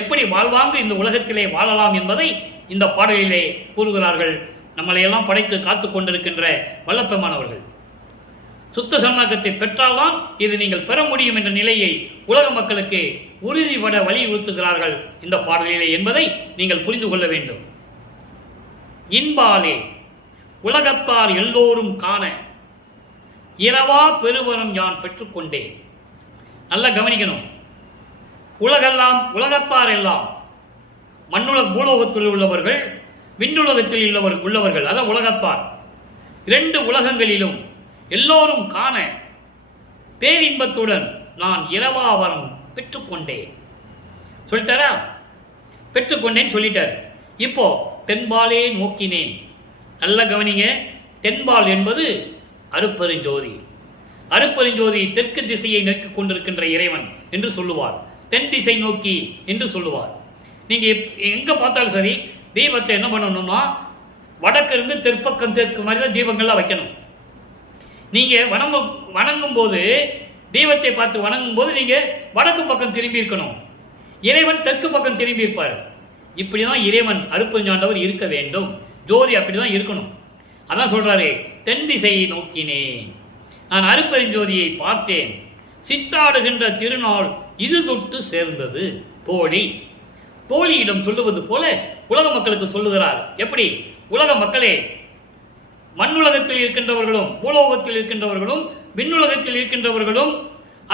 எப்படி வாழ்வாங்கு இந்த உலகத்திலே வாழலாம் என்பதை இந்த பாடலிலே கூறுகிறார்கள். நம்மளை எல்லாம் படைத்து காத்து கொண்டிருக்கின்ற வல்லப்பெருமானவர்கள். சுத்த சன்மார்க்கத்தை பெற்றால்தான் இது நீங்கள் பெற முடியும் என்ற நிலையை உலக மக்களுக்கு உறுதிபட வலியுறுத்துகிறார்கள் இந்த பாடலிலே என்பதை நீங்கள் புரிந்து கொள்ள வேண்டும். இன்பாலே உலகத்தார் எல்லோரும் காண இரவா பெருவரம் யான் பெற்றுக்கொண்டேன். நல்லா கவனிக்கணும். உலகத்தார் எல்லாம் பூலோகத்தில் உள்ளவர்கள், விண்ணுலகத்தில் உள்ளவர்கள், அதான் உலகத்தார். 2 உலகங்களிலும் எல்லோரும் காண பேரின்பத்துடன் நான் இரவாவரம் பெற்றுக்கொண்டேன் சொல்லிட்டாரா? பெற்றுக்கொண்டேன்னு சொல்லிட்டார். இப்போ தென்பாலே நோக்கினேன். நல்ல கவனிங்க. தென்பால் என்பது அருப்பெருஞ்சோதி. அருப்பெருஞ்சோதி தெற்கு திசையை நோக்கி கொண்டிருக்கின்ற இறைவன் என்று சொல்லுவார். தென் திசை நோக்கி என்று சொல்லுவார். நீங்க எங்க பார்த்தாலும் சரி, தீபத்தை என்ன பண்ணணும்னா வடக்கிருந்து தெற்பக்கம் தெற்கு மாதிரி தான் தீபங்கள்லாம் வைக்கணும். நீங்க வணங்கும் போது, தீபத்தை பார்த்து வணங்கும் போது நீங்க வடக்கு பக்கம் திரும்பி இருக்கணும். இறைவன் தெற்கு பக்கம் திரும்பி இருப்பார். இப்படிதான் இறைவன் அருப்பெருஞ்சாண்டவர் இருக்க வேண்டும். ஜோதி அப்படிதான் இருக்கணும். அதான் சொல்றாரு, தென் திசையை நோக்கினேன், நான் அருப்பெருஞ்சோதியை பார்த்தேன், சித்தாடுகின்ற திருநாள் இது தொட்டு சேர்ந்தது. தோழி தோழியிடம் சொல்லுவது போல உலக மக்களுக்கு சொல்லுகிறார். எப்படி? உலக மக்களே, மண்ணுலகத்தில் இருக்கின்றவர்களும் பூலோகத்தில் இருக்கின்றவர்களும் விண்ணுலகத்தில் இருக்கின்றவர்களும்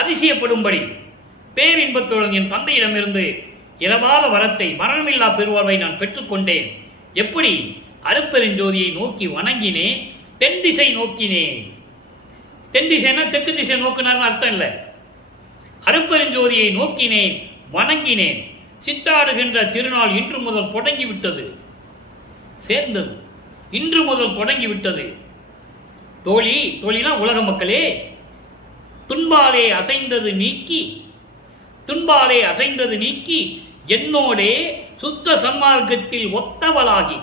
அதிசயப்படும்படி பேரின்பத்துடன் என் தந்தையிடமிருந்து இரவாத வரத்தை, மரணமில்லா பெருவாழ்வை நான் பெற்றுக்கொண்டேன். எப்படி? அருப்பெருஞ்சோதியை நோக்கி வணங்கினேன், தென் திசை நோக்கினேன். தென் திசைனா தெற்கு திசை நோக்கினார்னு அர்த்தம் இல்லை. அருப்பெருஞ்சோதியை நோக்கினேன், வணங்கினேன். சித்தாடுகின்ற திருநாள் இன்று முதல் தொடங்கிவிட்டது, சேர்ந்தது. இன்று முதல் தொடங்கிவிட்டது. தோழினா உலக மக்களே, துன்பாலே அசைந்தது நீக்கி என்னோடே சுத்த சன்மார்க்கத்தில் ஒத்தவளாகி,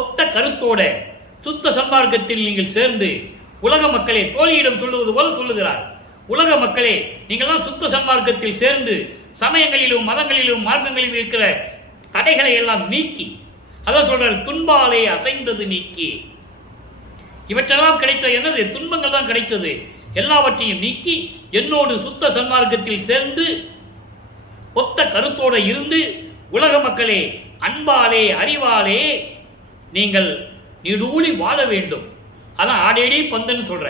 ஒத்த கருத்தோட சுத்த சன்மார்க்கத்தில் நீங்கள் சேர்ந்து, உலக மக்களே, தோழியிடம் சொல்லுவது போல சொல்லுகிறார். உலக மக்களே, நீங்கள்லாம் சுத்த சன்மார்க்கத்தில் சேர்ந்து சமயங்களிலும் மதங்களிலும் மார்க்கங்களிலும் இருக்கிற தடைகளை எல்லாம் நீக்கி, அதான் சொல்றாரு, துன்பாலே அசைந்தது நீக்கி. இவற்றெல்லாம் கிடைத்த என்னது? துன்பங்கள் தான் கிடைத்தது. எல்லாவற்றையும் நீக்கி என்னோடு சுத்த சன்மார்க்கத்தில் சேர்ந்து ஒத்த கருத்தோடு இருந்து, உலக மக்களே, அன்பாலே அறிவாலே நீங்கள் நீடூழி வாழ வேண்டும். அதான் ஆடேடி பந்தன் சொல்ற.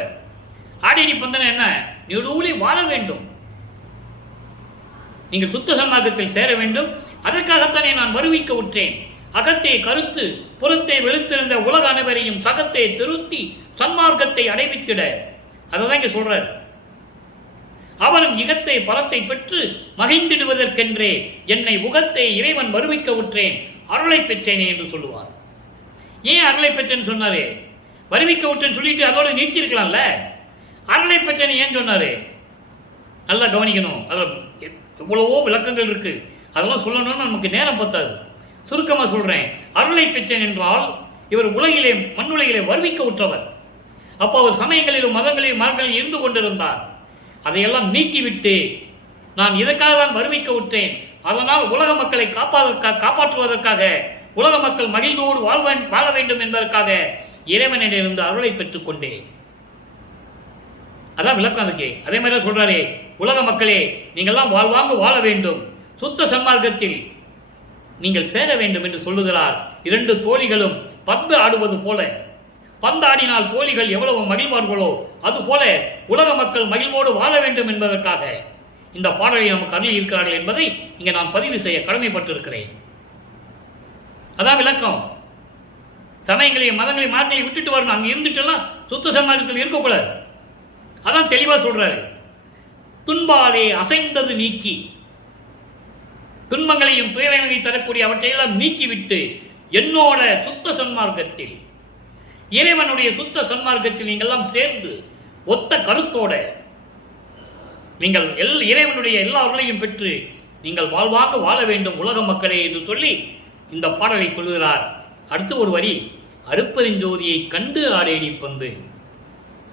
ஆடேடி பந்தன் என்ன? நீடூழி வாழ வேண்டும். நீங்கள் சுத்த சன்மார்க்கத்தில் சேர வேண்டும். அதற்காகத்தானே நான் வருவிக்க உற்றேன். அகத்தே கருத்து புறத்தே வெளுத்திருந்த உலக அனைவரையும் சகத்தே திருத்தி சன்மார்க்கத்தை அடைவித்திட. அதான் இங்க சொல்றார். அவரும் இகத்தை பரத்தை பெற்று மகிழ்ந்திடுவதற்கென்றே என்னை உகத்தை இறைவன் வருவிக்க உற்றேன், அருளை பெற்றேனே என்று சொல்லுவார். ஏன் அருளை பெற்றேன்னு சொன்னாரு? வருவிக்க விட்டேன்னு சொல்லிட்டு அதோட நிறுத்தி இருக்கலாம்ல. அருளை பெற்றேன்னு ஏன் சொன்னாரு? நல்லா கவனிக்கணும். அதில் எவ்வளவோ விளக்கங்கள் இருக்கு. அதெல்லாம் சொல்லணும்னு நமக்கு நேரம் பத்தாது. சுருக்கமாக சொல்றேன். அருளை பெற்றேன் என்றால் இவர் உலகிலே மண்ணுலகிலே வருவிக்க உற்றவர். அப்போ அவர் சமயங்களிலும் மதங்களிலும் மார்களிலும் இருந்து கொண்டிருந்தார். அதையெல்லாம் நீக்கிவிட்டு நான் இதற்காக தான் வருவிக்க விட்டேன், அதனால் உலக மக்களை காப்பாற்றுவதற்காக, உலக மக்கள் மகிழ்வோடு வாழ வேண்டும் என்பதற்காக இறைவனிடமிருந்து அருளை பெற்றுக் கொண்டேன். அதான் விளக்கம் அதுக்கு. அதே மாதிரி சொல்றாரே, உலக மக்களே நீங்கள்லாம் வாழ்வாங்க வாழ வேண்டும், சுத்த சன்மார்க்கத்தில் நீங்கள் சேர வேண்டும் என்று சொல்லுகிறார். 2 தோழிகளும் பந்து ஆடுவது போல, பந்தாடினால் தோழிகள் எவ்வளவு மகிழ்வார்களோ அதுபோல உலக மக்கள் மகிழ்வோடு வாழ வேண்டும் என்பதற்காக இந்த பாடலை நமக்கு அருளி இருக்கிறார்கள் என்பதை இங்கே நான் பதிவு செய்ய கடமைப்பட்டிருக்கிறேன். அதான் விளக்கம். சமயங்களையும் மதங்களையும் மார்க்கங்களையும் விட்டுட்டு வரணும், அங்கே இருந்துட்டுலாம் சுத்த சன்மார்க்கத்தில் இருக்கக்கூடாது. அதான் தெளிவாக சொல்றாரு. துன்பாலே அசைந்தது நீக்கி, துன்பங்களையும் துயரங்களையும் தரக்கூடிய அவற்றையெல்லாம் நீக்கிவிட்டு என்னோட சுத்த சன்மார்க்கத்தில், இறைவனுடைய சுத்த சன்மார்க்கத்தில் நீங்கள்லாம் சேர்ந்து ஒத்த கருத்தோட நீங்கள் இறைவனுடைய எல்லா அருளையும் பெற்று நீங்கள் வாழ்வாங்க வாழ வேண்டும் உலக மக்களே என்று சொல்லி இந்த பாடலை கொள்கிறார். அடுத்து ஒரு வரி, அருப்பெருஞ்சோதியை கண்டு ஆடேடி பந்து.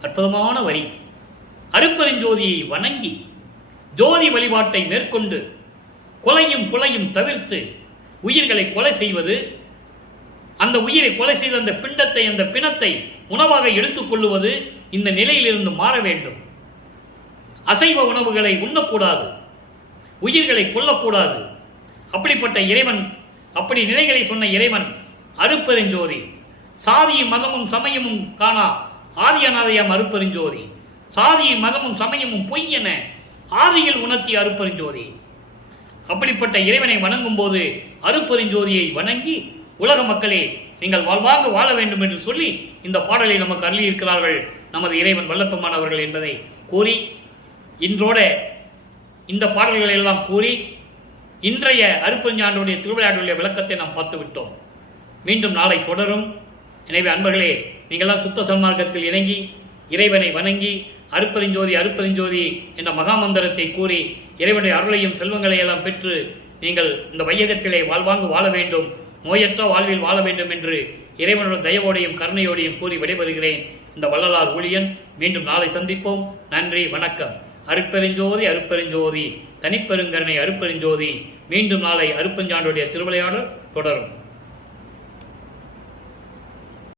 அற்புதமான வரி. அருப்பெருஞ்சோதியை வணங்கி ஜோதி வழிபாட்டை மேற்கொண்டு கொலையும் கொலையும் தவிர்த்து உயிர்களை கொலை செய்வது, அந்த உயிரை கொலை செய்த அந்த பிண்டத்தை, அந்த பிணத்தை உணவாக எடுத்துக் கொள்ளுவது, இந்த நிலையிலிருந்து மாற வேண்டும். அசைவ உணவுகளை உண்ணக்கூடாது, உயிர்களை கொல்லக்கூடாது. அப்படிப்பட்ட இறைவன், அப்படி நிலைகளை சொன்ன இறைவன் அருப்பெருஞ்சோதி. சாதியும் மதமும் சமயமும் காணா ஆதி அநாதையாம் அருப்பெருஞ்சோதி. சாதியும் மதமும் சமயமும் பொய் என ஆதியில் உணர்த்திய அருப்பெருஞ்சோதி. அப்படிப்பட்ட இறைவனை வணங்கும் போது அருப்பெருஞ்சோதியை வணங்கி உலக மக்களே நீங்கள் வாழ்வாங்க வாழ வேண்டும் என்று சொல்லி இந்த பாடலை நமக்கு அருளி இருக்கிறார்கள் நமது இறைவன் வல்லப்பமானவர்கள் என்பதை கூறி, இன்றோட இந்த பாடல்களை எல்லாம் கூறி இன்றைய அருப்பெருஞ்சாண்டுடைய திருவிளையாட்டுடைய விளக்கத்தை நாம் பார்த்து விட்டோம். மீண்டும் நாளை தொடரும். எனவே அன்பர்களே, நீங்களாம் சுத்த சன்மார்க்கத்தில் இணங்கி இறைவனை வணங்கி அருப்பெருஞ்சோதி அருப்பெருஞ்சோதி என்ற மகாமந்திரத்தை கூறி இறைவனுடைய அருளையும் செல்வங்களை எல்லாம் பெற்று நீங்கள் இந்த வையகத்திலே வாழ்வாங்கு வாழ வேண்டும், நோயற்ற வாழ்வில் வாழ வேண்டும் என்று இறைவனுடைய தயவோடையும் கருணையோடையும் கூறி விடைபெறுகிறேன். இந்த வள்ளலார் ஊழியன். மீண்டும் நாளை சந்திப்போம். நன்றி, வணக்கம். அருப்பெருஞ்சோதி அருப்பெருஞ்சோதி, தனிப்பெருங்கருணை அருப்பெருஞ்சோதி. மீண்டும் நாளை அருப்பெருஞ்சாண்டுடைய திருவிளையாடல் தொடரும்.